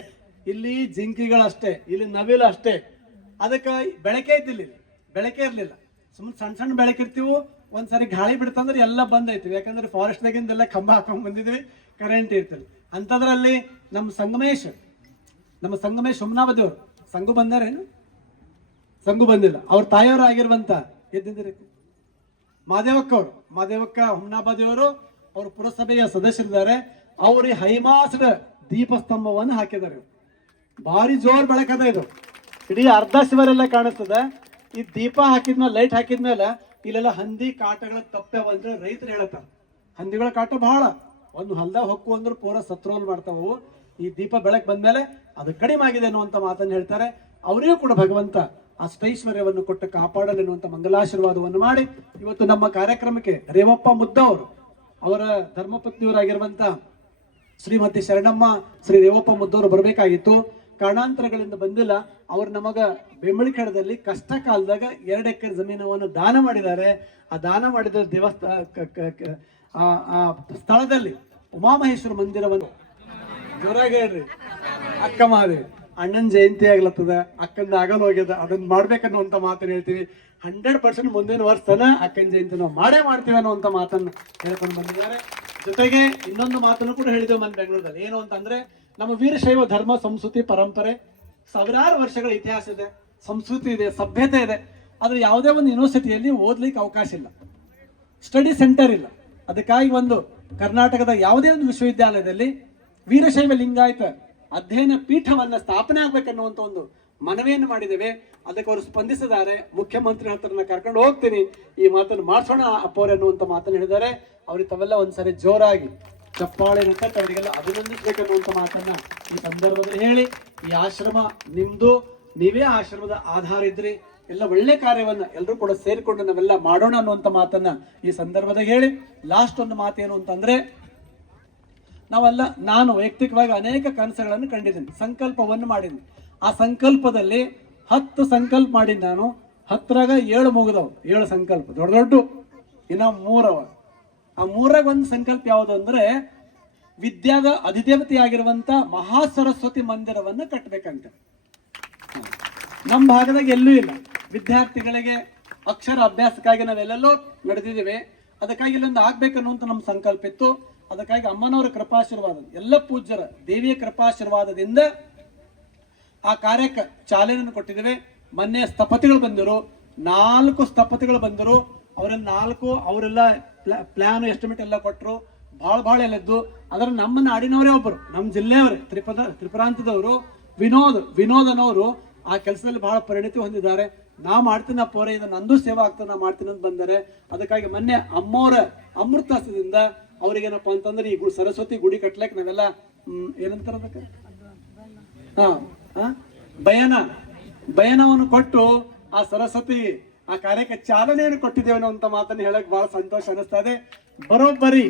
ಇಲ್ಲಿ ಜಿಂಕಿಗಳಷ್ಟೇ, ಇಲ್ಲಿ ನವಿಲು ಅಷ್ಟೇ. ಅದಕ್ಕೆ ಬೆಳಕೆ ಇರ್ಲಿಲ್ಲ. ಸುಮ್ಮನೆ ಸಣ್ಣ ಬೆಳಕಿರ್ತೀವಿ. ಒಂದ್ಸರಿ ಗಾಳಿ ಬಿಡ್ತಂದ್ರೆ ಎಲ್ಲ ಬಂದೈತಿ, ಯಾಕಂದ್ರೆ ಫಾರೆಸ್ಟ್ದಾಗಿಂದೆಲ್ಲ ಕಂಬ ಹಾಕೊಂಡ್ ಬಂದಿದ್ವಿ, ಕರೆಂಟ್ ಇರ್ತದೆ. ಅಂತದ್ರಲ್ಲಿ ನಮ್ಮ ಸಂಗಮೇಶ್ ಹುಮ್ನಾಬದಿಯವರು ಸಂಗು ಬಂದಿಲ್ಲ. ಅವ್ರ ತಾಯಿಯವರು ಆಗಿರುವಂತ ಎದ್ದಿದ್ರಿ ಮಾದೇವಕ್ಕ ಹುಮ್ನಾಬದಿಯವರು, ಅವ್ರ ಪುರಸಭೆಯ ಸದಸ್ಯರಿದ್ದಾರೆ. ಅವ್ರ ಹೈಮಾಸದ ದೀಪಸ್ತಂಭವನ್ನು ಹಾಕಿದ್ದಾರೆ. ಭಾರಿ ಜೋರ್ ಬೆಳಕದ ಇದು, ಇಡೀ ಅರ್ಧ ಶಿವರೆಲ್ಲ ಕಾಣಿಸ್ತದ. ಈ ದೀಪ ಹಾಕಿದ್ಮೇಲೆ, ಲೈಟ್ ಹಾಕಿದ್ಮೇಲೆ ಇಲ್ಲೆಲ್ಲ ಹಂದಿ ಕಾಟಗಳ ತಪ್ಪೆ ಬಂದ್ರೆ ರೈತರು ಹೇಳ್ತಾರ, ಹಂದಿಗಳ ಕಾಟ ಬಹಳ, ಒಂದು ಹೊಲ್ದಾಗ ಹೊಕ್ಕು ಅಂದ್ರೆ ಪೂರ ಸತ್ರೋಲ್ ಮಾಡ್ತಾವು. ಈ ದೀಪ ಬೆಳಕ್ ಬಂದ್ಮೇಲೆ ಅದು ಕಡಿಮೆ ಆಗಿದೆ ಅನ್ನುವಂತ ಮಾತನ್ನು ಹೇಳ್ತಾರೆ. ಅವರಿಗೂ ಕೂಡ ಭಗವಂತ ಅಷ್ಟೈಶ್ವರ್ಯವನ್ನು ಕೊಟ್ಟು ಕಾಪಾಡಲಿ ಎನ್ನುವಂತ ಮಂಗಲಾಶೀರ್ವಾದವನ್ನು ಮಾಡಿ, ಇವತ್ತು ನಮ್ಮ ಕಾರ್ಯಕ್ರಮಕ್ಕೆ ರೇವಪ್ಪ ಮುದ್ದ ಅವರು ಅವರ ಧರ್ಮಪತ್ನಿಯವರಾಗಿರುವಂತ ಶ್ರೀಮತಿ ಶರಣಮ್ಮ ಶ್ರೀ ರೇವಪ್ಪ ಮುದ್ದವರು ಬರಬೇಕಾಗಿತ್ತು. ಕಾರಣಾಂತರಗಳಿಂದ ಬಂದಿಲ್ಲ. ಅವ್ರು ನಮಗ ಬೆಂಬಳಿಖೇಡದಲ್ಲಿ ಕಷ್ಟ ಕಾಲದಾಗ 2 ಎಕರೆ ಜಮೀನವನ್ನು ದಾನ ಮಾಡಿದ್ದಾರೆ. ಆ ದಾನ ಮಾಡಿದ ಆ ಸ್ಥಳದಲ್ಲಿ ಉಮಾಮಹೇಶ್ವರ ಮಂದಿರವನ್ನು ಜೋರಾಗಿ ಹೇಳ್ರಿ. ಅಕ್ಕ ಮಹಾದೇವಿ ಅಣ್ಣನ ಜಯಂತಿ ಆಗ್ಲತ್ತದ, ಅಕ್ಕಂದ ಆಗಲ್ ಹೋಗ್ಯದ, ಅದನ್ನ ಮಾಡ್ಬೇಕನ್ನುವಂತ ಮಾತನ್ನ ಹೇಳ್ತೀವಿ. 100% ಮುಂದಿನ ವರ್ಷ ತನ ಅಕ್ಕನ ಜಯಂತಿ ನಾವು ಮಾಡೇ ಮಾಡ್ತೀವಿ ಅನ್ನುವಂತ ಮಾತನ್ನ ಹೇಳ್ಕೊಂಡು ಬಂದಿದ್ದಾರೆ. ಜೊತೆಗೆ ಇನ್ನೊಂದು ಮಾತನ್ನು ಕೂಡ ಹೇಳಿದೆವು మన ಬೆಂಗಳೂರಲ್ಲಿ. ಏನು ಅಂತಂದ್ರೆ, ನಮ್ಮ ವೀರಶೈವ ಧರ್ಮ ಸಂಸ್ಕೃತಿ ಪರಂಪರೆ ಸಾವಿರಾರು ವರ್ಷಗಳ ಇತಿಹಾಸ ಇದೆ, ಸಂಸ್ಕೃತಿ ಇದೆ, ಸಭ್ಯತೆ ಇದೆ. ಆದ್ರೆ ಯಾವುದೇ ಒಂದು ಯೂನಿವರ್ಸಿಟಿಯಲ್ಲಿ ಓದ್ಲಿಕ್ಕೆ ಅವಕಾಶ ಇಲ್ಲ, ಸ್ಟಡಿ ಸೆಂಟರ್ ಇಲ್ಲ. ಅದಕ್ಕಾಗಿ ಒಂದು ಕರ್ನಾಟಕದ ಯಾವುದೇ ಒಂದು ವಿಶ್ವವಿದ್ಯಾಲಯದಲ್ಲಿ ವೀರಶೈವ ಲಿಂಗಾಯತ ಅಧ್ಯಯನ ಪೀಠವನ್ನ ಸ್ಥಾಪನೆ ಆಗ್ಬೇಕನ್ನುವಂತ ಒಂದು ಮನವಿಯನ್ನು ಮಾಡಿದ್ದೇವೆ. ಅದಕ್ಕೆ ಅವರು ಸ್ಪಂದಿಸಿದ್ದಾರೆ. ಮುಖ್ಯಮಂತ್ರಿ ಹತ್ರನ ಕರ್ಕೊಂಡು ಹೋಗ್ತೀನಿ, ಈ ಮಾತನ್ನು ಮಾಡಿಸೋಣ ಅಪ್ಪೋರೆ ಅನ್ನುವಂತ ಮಾತನ್ನು ಹೇಳಿದ್ದಾರೆ. ಅವ್ರಿಗೆ ತಾವೆಲ್ಲ ಒಂದ್ಸರಿ ಜೋರಾಗಿ ಚಪ್ಪಾಳೆ ತಟ್ಟು ಅವರಿಗೆಲ್ಲ ಅಭಿನಂದಿಸಬೇಕನ್ನುವಂತ ಮಾತನ್ನ ಈ ಸಂದರ್ಭದಲ್ಲಿ ಹೇಳಿ, ಈ ಆಶ್ರಮ ನಿಮ್ದು, ನೀವೇ ಆಶ್ರಮದ ಆಧಾರ ಇದ್ರಿ, ಎಲ್ಲ ಒಳ್ಳೆ ಕಾರ್ಯವನ್ನ ಎಲ್ಲರೂ ಕೂಡ ಸೇರಿಕೊಂಡು ನಾವೆಲ್ಲ ಮಾಡೋಣ ಅನ್ನುವಂತ ಮಾತನ್ನ ಈ ಸಂದರ್ಭದಾಗ ಹೇಳಿ, ಲಾಸ್ಟ್ ಒಂದು ಮಾತೇನು ಅಂತಂದ್ರೆ, ನಾನು ವೈಯಕ್ತಿಕವಾಗಿ ಅನೇಕ ಕನಸುಗಳನ್ನು ಕಂಡಿದ್ದೀನಿ, ಸಂಕಲ್ಪವನ್ನು ಮಾಡಿದ್ದೀನಿ. ಆ ಸಂಕಲ್ಪದಲ್ಲಿ 10 ಸಂಕಲ್ಪ ಮಾಡಿದ್ ನಾನು. 10ರಾಗ 7 ಮುಗಿದವು, 7 ಸಂಕಲ್ಪ ದೊಡ್ಡ ದೊಡ್ಡ, ಇನ್ನ 3 ಅವ. ಆ 3ರಾಗ ಒಂದು ಸಂಕಲ್ಪ ಯಾವುದು ಅಂದ್ರೆ, ವಿದ್ಯಾದ ಅಧಿದೇವತೆಯಾಗಿರುವಂತ ಮಹಾ ಸರಸ್ವತಿ ಮಂದಿರವನ್ನು ಕಟ್ಟಬೇಕಂತ. ನಮ್ಮ ಭಾಗದಾಗ ಎಲ್ಲೂ ಇಲ್ಲ. ವಿದ್ಯಾರ್ಥಿಗಳಿಗೆ ಅಕ್ಷರ ಅಭ್ಯಾಸಕ್ಕಾಗಿ ನಾವೆಲ್ಲೆಲ್ಲೋ ನಡೆದಿದ್ದೇವೆ. ಅದಕ್ಕಾಗಿ ಇಲ್ಲೊಂದು ಆಗ್ಬೇಕನ್ನುವಂತ ನಮ್ಮ ಸಂಕಲ್ಪ ಇತ್ತು. ಅದಕ್ಕಾಗಿ ಅಮ್ಮನವರ ಕೃಪಾಶೀರ್ವಾದ, ಎಲ್ಲ ಪೂಜ್ಯರ ದೇವಿಯ ಕೃಪಾಶೀರ್ವಾದದಿಂದ ಆ ಕಾರ್ಯಕ್ಕೆ ಚಾಲನೆಯನ್ನು ಕೊಟ್ಟಿದ್ದೇವೆ. ಮೊನ್ನೆ ಸ್ಥಪತಿಗಳು ಬಂದರು, 4 ಸ್ಥಪತಿಗಳು ಬಂದರು. ಅವರೆಲ್ಲ ಪ್ಲಾನ್ ಎಸ್ಟಿಮೇಟ್ ಎಲ್ಲ ಕೊಟ್ಟರು. ಭಾಳ ಎಲ್ಲದ್ದು. ಅದರ ನಮ್ಮ ನಾಡಿನವರೇ ಒಬ್ಬರು, ನಮ್ಮ ಜಿಲ್ಲೆಯವರೇ, ತ್ರಿಪುರಾಂತದವರು ವಿನೋದ್ ಅನ್ನೋರು ಆ ಕೆಲಸದಲ್ಲಿ ಬಹಳ ಪರಿಣಿತಿ ಹೊಂದಿದ್ದಾರೆ. ನಾ ಮಾಡ್ತೀನಿ ಅಪ್ಪೋರೆ, ಇದು ನಂದು ಸೇವಾ ಆಗ್ತದೆ, ನಾ ಮಾಡ್ತೀನಿ ಅಂತ ಬಂದರೆ. ಅದಕ್ಕಾಗಿ ಮೊನ್ನೆ ಅಮ್ಮವರ ಅಮೃತಾಸದಿಂದ ಅವ್ರಿಗೇನಪ್ಪ ಅಂತಂದ್ರೆ ಈ ಸರಸ್ವತಿ ಗುಡಿ ಕಟ್ಲಕ್ಕೆ ನಾವೆಲ್ಲ ಏನಂತಾರ ಅದಕ್ಕೆ ಬಯನವನ್ನು ಕೊಟ್ಟು ಆ ಸರಸ್ವತಿ ಆ ಕಾರ್ಯಕ್ಕೆ ಚಾಲನೆಯನ್ನು ಕೊಟ್ಟಿದ್ದೇವೆ ಅನ್ನುವಂತ ಮಾತನ್ನು ಹೇಳಕ್ ಬಹಳ ಸಂತೋಷ ಅನಿಸ್ತಾ ಇದೆ. ಬರೋಬ್ಬರಿ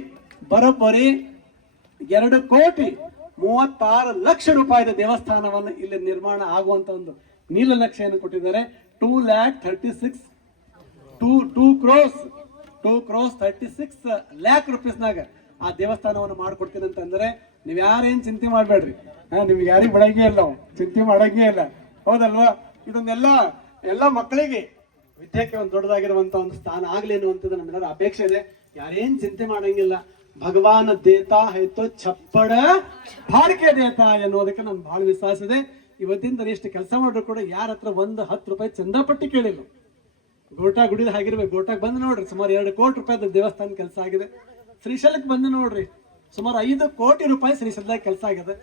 2,36 ಲಕ್ಷ ರೂಪಾಯಿದ ದೇವಸ್ಥಾನವನ್ನು ಇಲ್ಲಿ ನಿರ್ಮಾಣ ಆಗುವಂತ ಒಂದು ನೀಲನಕ್ಷೆಯನ್ನು ಕೊಟ್ಟಿದ್ದಾರೆ. 2,36 lakh ರೂಪೀಸ್ನಾಗ ಆ ದೇವಸ್ಥಾನವನ್ನು ಮಾಡ್ಕೊಡ್ತೀನಿ ಅಂತಂದ್ರೆ, ನೀವ್ ಯಾರೇನ್ ಚಿಂತೆ ಮಾಡ್ಬೇಡ್ರಿ. ನಿಮ್ಗೆ ಯಾರಿಗ್ ಬಿಡಂಗೇ ಇಲ್ಲ, ಚಿಂತೆ ಮಾಡಂಗೇ ಇಲ್ಲ, ಹೌದಲ್ವಾ? ಇದನ್ನೆಲ್ಲ ಮಕ್ಕಳಿಗೆ ವಿದ್ಯೆಗೆ ಒಂದು ದೊಡ್ಡದಾಗಿರುವಂತ ಒಂದು ಸ್ಥಾನ ಆಗ್ಲಿ ಅನ್ನುವಂಥದ್ದು ನಮ್ಮೆಲ್ಲರ ಅಪೇಕ್ಷೆ ಇದೆ. ಯಾರೇನ್ ಚಿಂತೆ ಮಾಡಂಗಿಲ್ಲ. ಭಗವಾನ್ ದೇತಾ ಹೈತೋ ಛಪ್ಪಡ ಬಾಡಿಕೆ ದೇತಾ ಎನ್ನುವುದಕ್ಕೆ ನನ್ ಬಹಳ ವಿಶ್ವಾಸ ಇದೆ. ಇವತ್ತಿಂದ ಎಷ್ಟು ಕೆಲಸ ಮಾಡಿದ್ರು ಕೂಡ ಯಾರ ಹತ್ರ 10 ರೂಪಾಯಿ ಚಂದಾಪಟ್ಟಿ ಕೇಳಿಲ್ಲ. ಗೋಟಾ ಗುಡಿದ ಹಾಗಿರ್ಬೇಕು. ಗೋಟಾಕ್ ಬಂದು ನೋಡ್ರಿ, ಸುಮಾರು 2 ಕೋಟಿ ರೂಪಾಯಿ ದೇವಸ್ಥಾನ ಕೆಲಸ ಆಗಿದೆ. ಶ್ರೀಶೈಲಕ್ಕೆ ಬಂದು ನೋಡ್ರಿ, ಸುಮಾರು 5 ಕೋಟಿ ರೂಪಾಯಿ ಶ್ರೀಶೈಲದಾಗ ಕೆಲಸ ಆಗಿದೆ.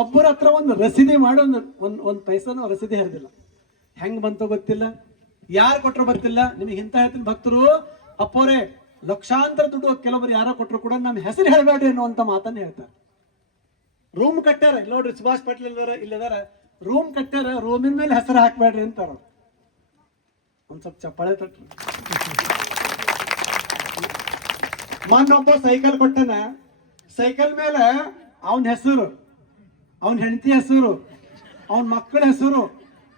ಒಬ್ಬರ ಹತ್ರ ಒಂದು ರಸೀದಿ ಮಾಡಿ ಒಂದು ಪೈಸಾನು ರಸೀದಿ ಹರಿದಿಲ್ಲ. ಹೆಂಗ್ ಬಂತೋ ಗೊತ್ತಿಲ್ಲ, ಯಾರು ಕೊಟ್ಟರು ಗೊತ್ತಿಲ್ಲ. ನಿಮಗೆ ಇಂತ ಹೇಳ್ತೀನಿ ಭಕ್ತರು, ಅಪ್ಪೋರೆ ಲಕ್ಷಾಂತರ ದುಡ್ಡು ಕೆಲವೊಬ್ರು ಯಾರೋ ಕೊಟ್ಟರು ಕೂಡ ನಮ್ಮ ಹೆಸರು ಹೇಳಬೇಡ್ರಿ ಅನ್ನುವಂತ ಮಾತನ್ನ ಹೇಳ್ತಾರೆ. ರೂಮ್ ಕಟ್ಟ್ಯಾರ ನೋಡ್ರಿ, ಸುಭಾಷ್ ಪಾಟೀಲ್ ಇಲ್ಲದಾರ, ರೂಮ್ ಕಟ್ಟ್ಯಾರ, ರೂಮಿನ ಮೇಲೆ ಹೆಸರು ಹಾಕ್ಬೇಡ್ರಿ ಅಂತಾರ. ಒಂದ್ ಸ್ವಲ್ಪ ಚಪ್ಪಾಳೆ ತಟ್ರಿ. ಮೊನ್ನೊಬ್ಬ ಸೈಕಲ್ ಕೊಟ್ಟನ, ಸೈಕಲ್ ಮೇಲೆ ಅವನ ಹೆಸರು, ಅವನ ಹೆಂಡತಿ ಹೆಸರು, ಅವನ ಮಕ್ಕಳ ಹೆಸರು,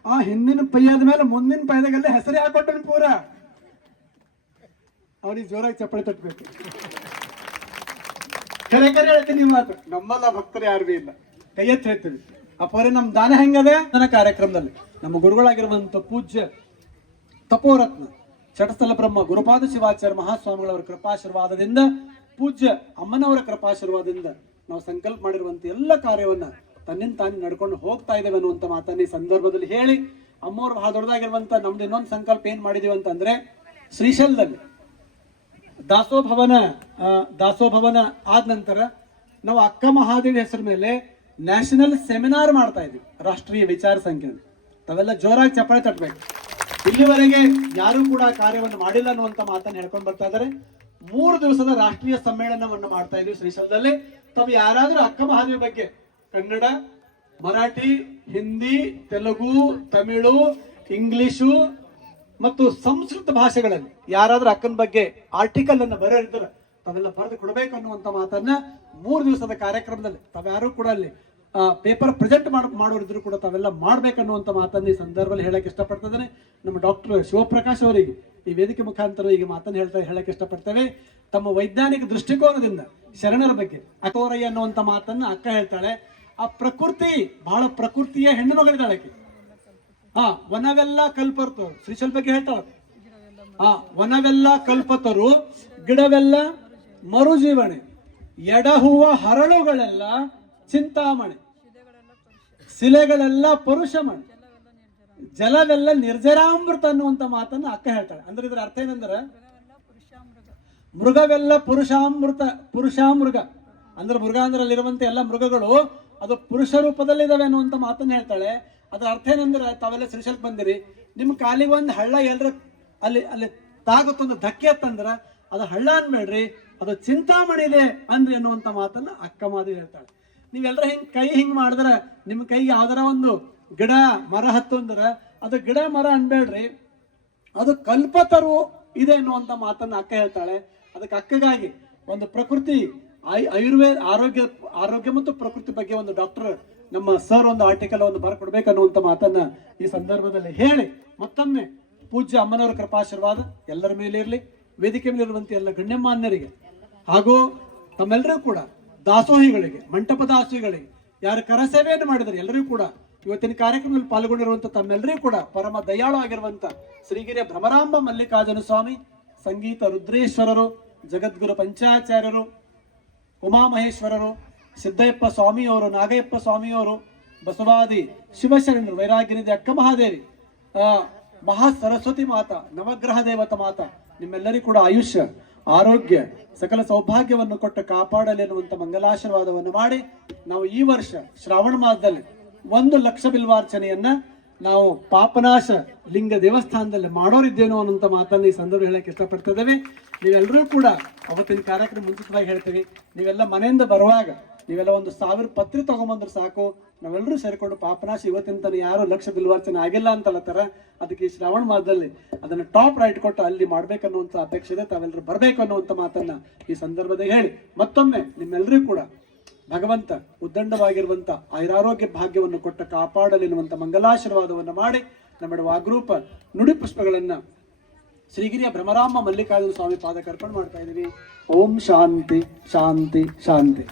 ಆ ಹಿಂದಿನ ಪೈಯಾದ ಮೇಲೆ ಮುಂದಿನ ಪೈದಾಗೆಲ್ಲ ಹೆಸರು ಹಾಕೊಟ್ಟನ ಪೂರ. ಅವನಿಗೆ ಜೋರಾಗಿ ಚಪ್ಪಳೆ ತಟ್ಟಬೇಕು. ಕರೆ ಹೇಳ್ತೀನಿ ಮಾತು, ನಮ್ಮಲ್ಲ ಭಕ್ತರು ಯಾರು ಭೀ ಇಲ್ಲ, ಕೈ ಎತ್ತಿ ಹೇಳ್ತೀವಿ. ಅಪ್ಪವ್ರೆ ನಮ್ ದಾನ ಹೆಂಗದೆ ನನ್ನ ಕಾರ್ಯಕ್ರಮದಲ್ಲಿ ನಮ್ಮ ಗುರುಗಳಾಗಿರುವಂತ ಪೂಜ್ಯ ತಪೋರತ್ನ ಚಟಸ್ಥಲ ಬ್ರಹ್ಮ ಗುರುಪಾದ ಶಿವಾಚಾರ್ಯ ಮಹಾಸ್ವಾಮಿಗಳವರ ಕೃಪಾಶೀರ್ವಾದದಿಂದ, ಪೂಜ್ಯ ಅಮ್ಮನವರ ಕೃಪಾಶೀರ್ವಾದದಿಂದ ನಾವು ಸಂಕಲ್ಪ ಮಾಡಿರುವಂತ ಎಲ್ಲ ಕಾರ್ಯವನ್ನ ತನ್ನಿಂದ ತಾನೇ ನಡ್ಕೊಂಡು ಹೋಗ್ತಾ ಇದ್ದೇವೆ ಅನ್ನುವಂತ ಮಾತನ್ನ ಈ ಸಂದರ್ಭದಲ್ಲಿ ಹೇಳಿ, ಅಮ್ಮವ್ರು ಬಹಳ ದೊಡ್ಡದಾಗಿರುವಂತ ನಮ್ದು ಇನ್ನೊಂದು ಸಂಕಲ್ಪ ಏನ್ ಮಾಡಿದೀವಿ ಅಂತಂದ್ರೆ, ಶ್ರೀಶೈಲದಲ್ಲಿ ದಾಸೋಭವನ ಆದ ನಂತರ ನಾವು ಅಕ್ಕ ಮಹಾದೇವಿ ಹೆಸರು ಮೇಲೆ ನ್ಯಾಷನಲ್ ಸೆಮಿನಾರ್ ಮಾಡ್ತಾ ಇದ್ವಿ, ರಾಷ್ಟ್ರೀಯ ವಿಚಾರ ಸಂಕಿರಣ. ತಾವೆಲ್ಲ ಜೋರಾಗಿ ಚಪ್ಪಾಳೆ ತಟ್ಟಬೇಕು. ಇಲ್ಲಿವರೆಗೆ ಯಾರು ಕೂಡ ಕಾರ್ಯವನ್ನು ಮಾಡಿಲ್ಲ ಅನ್ನುವಂತ ಮಾತನ್ನು ಹೇಳ್ಕೊಂಡು ಬರ್ತಾ ಇದ್ದಾರೆ. 3 ದಿವಸದ ರಾಷ್ಟ್ರೀಯ ಸಮ್ಮೇಳನವನ್ನು ಮಾಡ್ತಾ ಇದ್ವಿ ಶ್ರೀಶೈಲದಲ್ಲಿ. ತಾವು ಯಾರಾದ್ರೂ ಅಕ್ಕ ಮಹಾದೇವಿ ಬಗ್ಗೆ ಕನ್ನಡ, ಮರಾಠಿ, ಹಿಂದಿ, ತೆಲುಗು, ತಮಿಳು, ಇಂಗ್ಲಿಷು ಮತ್ತು ಸಂಸ್ಕೃತ ಭಾಷೆಗಳಲ್ಲಿ ಯಾರಾದ್ರೂ ಅಕ್ಕನ ಬಗ್ಗೆ ಆರ್ಟಿಕಲ್ ಅನ್ನು ಬರೆದಿದ್ದಾರೆ, ತಾವೆಲ್ಲ ಬರೆದು ಕೊಡಬೇಕು ಅನ್ನುವಂಥ ಮಾತನ್ನ 3 ದಿವಸದ ಕಾರ್ಯಕ್ರಮದಲ್ಲಿ ತಾವ್ಯಾರು ಕೂಡ ಅಲ್ಲಿ ಪೇಪರ್ ಪ್ರೆಸೆಂಟ್ ಮಾಡೋರಿದ್ರು ಕೂಡ ತಾವೆಲ್ಲ ಮಾಡ್ಬೇಕನ್ನುವಂಥ ಮಾತನ್ನ ಈ ಸಂದರ್ಭದಲ್ಲಿ ಹೇಳಕ್ ಇಷ್ಟಪಡ್ತಿದ್ದೇನೆ. ನಮ್ಮ ಡಾಕ್ಟರ್ ಶಿವಪ್ರಕಾಶ್ ಅವರಿಗೆ ಈ ವೇದಿಕೆ ಮುಖಾಂತರ ಈಗ ಮಾತನ್ನು ಹೇಳಕ್ ಇಷ್ಟಪಡ್ತೇವೆ. ತಮ್ಮ ವೈಜ್ಞಾನಿಕ ದೃಷ್ಟಿಕೋನದಿಂದ ಶರಣರ ಬಗ್ಗೆ ಅಕೋರಯ್ಯ ಅನ್ನುವಂಥ ಮಾತನ್ನ ಅಕ್ಕ ಹೇಳ್ತಾಳೆ. ಆ ಪ್ರಕೃತಿ ಬಹಳ ಪ್ರಕೃತಿಯ ಹೆಣ್ಣು ಮಗಳಿದ್ದಾಳೆ ಆಕೆ. ವನವೆಲ್ಲ ಕಲ್ಪರ್ತರು ಶ್ರೀಶೈಲ ಬಗ್ಗೆ ಹೇಳ್ತಾಳೆ. ವನವೆಲ್ಲ ಕಲ್ಪತರು, ಗಿಡವೆಲ್ಲ ಮರುಜೀವಣೆ, ಎಡಹುವ ಹರಳುಗಳೆಲ್ಲ ಚಿಂತಾಮಣಿ, ಶಿಲೆಗಳೆಲ್ಲ ಪರುಷಮಣಿ, ಜಲವೆಲ್ಲ ನಿರ್ಜರಾಮೃತ ಅನ್ನುವಂತ ಮಾತನ್ನ ಅಕ್ಕ ಹೇಳ್ತಾಳೆ. ಅಂದ್ರೆ ಇದ್ರ ಅರ್ಥ ಏನಂದ್ರೆ ಮೃಗವೆಲ್ಲ ಪುರುಷಾಮೃಗ ಅಂದ್ರೆ ಮೃಗ ಅಂದ್ರೆ ಅಲ್ಲಿರುವಂತ ಎಲ್ಲ ಮೃಗಗಳು ಅದು ಪುರುಷ ರೂಪದಲ್ಲಿದ್ದಾವೆ ಅನ್ನುವಂತ ಮಾತನ್ನ ಹೇಳ್ತಾಳೆ. ಅದ್ರ ಅರ್ಥ ಏನಂದ್ರೆ ತಾವೆಲ್ಲ ಶ್ರೀಶೈಲಕ್ಕೆ ಬಂದಿರಿ, ನಿಮ್ ಕಾಲಿಗೆ ಒಂದು ಹಳ್ಳ ಎಲ್ರ ಅಲ್ಲಿ ತಾಗುತ್ತೊಂದು ಧಕ್ಕೆ ಅಂತಂದ್ರ ಅದು ಹಳ್ಳ ಅನ್ಬೇಡ್ರಿ, ಅದು ಚಿಂತಾಮಣಿ ಇದೆ ಅಂದ್ರಿ ಅನ್ನುವಂತ ಮಾತನ್ನ ಅಕ್ಕ ಮಾದಿ ಹೇಳ್ತಾಳೆ. ನೀವೆಲ್ಲರ ಹಿಂಗ್ ಮಾಡಿದ್ರ ನಿಮ್ ಕೈಗೆ ಯಾವ್ದಾರ ಒಂದು ಗಿಡ ಮರ ಹತ್ತು ಅಂದ್ರ ಅದು ಗಿಡ ಮರ ಅನ್ಬೇಡ್ರಿ, ಅದು ಕಲ್ಪತರು ಇದೆ ಅನ್ನುವಂತ ಮಾತನ್ನ ಅಕ್ಕ ಹೇಳ್ತಾಳೆ. ಅದಕ್ಕೆ ಅಕ್ಕಗಾಗಿ ಒಂದು ಪ್ರಕೃತಿ ಆಯುರ್ವೇದ ಆರೋಗ್ಯ ಮತ್ತು ಪ್ರಕೃತಿ ಬಗ್ಗೆ ಒಂದು ಡಾಕ್ಟರ್ ನಮ್ಮ ಸರ್ ಒಂದು ಆರ್ಟಿಕಲ್ ಒಂದು ಬರ್ಕೊಡ್ಬೇಕು ಅನ್ನುವಂತ ಮಾತನ್ನ ಈ ಸಂದರ್ಭದಲ್ಲಿ ಹೇಳಿ ಮತ್ತೊಮ್ಮೆ ಪೂಜ್ಯ ಅಮ್ಮನವರ ಕೃಪಾಶೀರ್ವಾದ ಎಲ್ಲರ ಮೇಲೆ ಇರಲಿ. ವೇದಿಕೆ ಮೇಲೆ ಇರುವಂತ ಎಲ್ಲ ಗಣ್ಯಮಾನ್ಯರಿಗೆ ಹಾಗೂ ತಮ್ಮೆಲ್ಲರೂ ಕೂಡ ದಾಸೋಹಿಗಳಿಗೆ, ಮಂಟಪ ದಾಸೋಹಿಗಳಿಗೆ, ಯಾರು ಕರಸೇವೆಯನ್ನು ಮಾಡಿದರೆ ಎಲ್ಲರಿಗೂ ಕೂಡ ಇವತ್ತಿನ ಕಾರ್ಯಕ್ರಮದಲ್ಲಿ ಪಾಲ್ಗೊಂಡಿರುವಂತ ತಮ್ಮೆಲ್ಲರಿಗೂ ಕೂಡ ಪರಮ ದಯಾಳು ಆಗಿರುವಂತ ಶ್ರೀಗಿರಿಯ ಭ್ರಮರಾಂಬ ಮಲ್ಲಿಕಾರ್ಜುನ ಸ್ವಾಮಿ, ಸಂಗೀತ ರುದ್ರೇಶ್ವರರು, ಜಗದ್ಗುರು ಪಂಚಾಚಾರ್ಯರು, ಉಮಾಮಹೇಶ್ವರರು, ಸಿದ್ದಯ್ಯಪ್ಪ ಸ್ವಾಮಿಯವರು, ನಾಗಯ್ಯಪ್ಪ ಸ್ವಾಮಿಯವರು, ಬಸವಾದಿ ಶಿವಶರಣರು, ವೈರಾಗ್ಯನಿಧಿ ಅಕ್ಕ ಮಹಾದೇವಿ, ಮಹಾ ಸರಸ್ವತಿ ಮಾತಾ, ನವಗ್ರಹ ದೇವತ ಮಾತಾ ನಿಮ್ಮೆಲ್ಲರಿಗೂ ಕೂಡ ಆಯುಷ್ಯ, ಆರೋಗ್ಯ, ಸಕಲ ಸೌಭಾಗ್ಯವನ್ನು ಕೊಟ್ಟು ಕಾಪಾಡಲಿ ಅನ್ನುವಂಥ ಮಂಗಲಾಶೀರ್ವಾದವನ್ನು ಮಾಡಿ ನಾವು ಈ ವರ್ಷ ಶ್ರಾವಣ ಮಾಸದಲ್ಲಿ 1 ಲಕ್ಷ ಬಿಲ್ವಾರ್ಚನೆಯನ್ನ ನಾವು ಪಾಪನಾಶ ಲಿಂಗ ದೇವಸ್ಥಾನದಲ್ಲಿ ಮಾಡೋರಿದ್ದೇನೋ ಅನ್ನೋಂಥ ಮಾತನ್ನು ಈ ಸಂದರ್ಭ ಹೇಳಕ್ಕೆ ಇಷ್ಟಪಡ್ತಿದ್ದೇವೆ. ನೀವೆಲ್ಲರೂ ಕೂಡ ಅವತ್ತಿನ ಕಾರ್ಯಕ್ರಮ ಮುಂಚಿತವಾಗಿ ಹೇಳ್ತೀವಿ. ನೀವೆಲ್ಲ ಮನೆಯಿಂದ ಬರುವಾಗ ನೀವೆಲ್ಲ 1,000 ಪತ್ರಿ ತಗೊಂಬಂದ್ರೆ ಸಾಕು, ನಾವೆಲ್ಲರೂ ಸೇರಿಕೊಂಡು ಪಾಪನಾಶ ಇವತ್ತಿನ ತನಕ ಯಾರು ಲಕ್ಷ ಬಿಲ್ವಾರ್ಚನೆ ಆಗಿಲ್ಲ ಅಂತಲ್ಲತ್ತಾರ. ಅದಕ್ಕೆ ಈ ಶ್ರಾವಣ ಮಾಸದಲ್ಲಿ ಅದನ್ನ ಟಾಪ್ ರೈಟ್ ಕೊಟ್ಟು ಅಲ್ಲಿ ಮಾಡ್ಬೇಕನ್ನುವಂಥ ಅಪೇಕ್ಷೆ, ತಾವೆಲ್ಲರೂ ಬರ್ಬೇಕು ಅನ್ನುವಂಥ ಮಾತನ್ನ ಈ ಸಂದರ್ಭದಲ್ಲಿ ಹೇಳಿ ಮತ್ತೊಮ್ಮೆ ನಿಮ್ಮೆಲ್ಲರಿಗೂ ಕೂಡ ಭಗವಂತ ಉದ್ದಂಡವಾಗಿರುವಂತ ಆಯುರಾರೋಗ್ಯ ಭಾಗ್ಯವನ್ನು ಕೊಟ್ಟ ಕಾಪಾಡಲಿ ಎನ್ನುವಂತ ಮಂಗಲಾಶೀರ್ವಾದವನ್ನು ಮಾಡಿ ನಮ್ಮ ವಾಗ್ರೂಪ ನುಡಿ ಪುಷ್ಪಗಳನ್ನ ಶ್ರೀಗಿರಿಯ ಭ್ರಮರಾಮ ಮಲ್ಲಿಕಾರ್ಜುನ ಸ್ವಾಮಿ ಪಾದಕ್ಕೆ ಅರ್ಪಣೆ ಮಾಡ್ತಾ ಇದ್ದೀವಿ. ಓಂ ಶಾಂತಿ ಶಾಂತಿ ಶಾಂತಿ.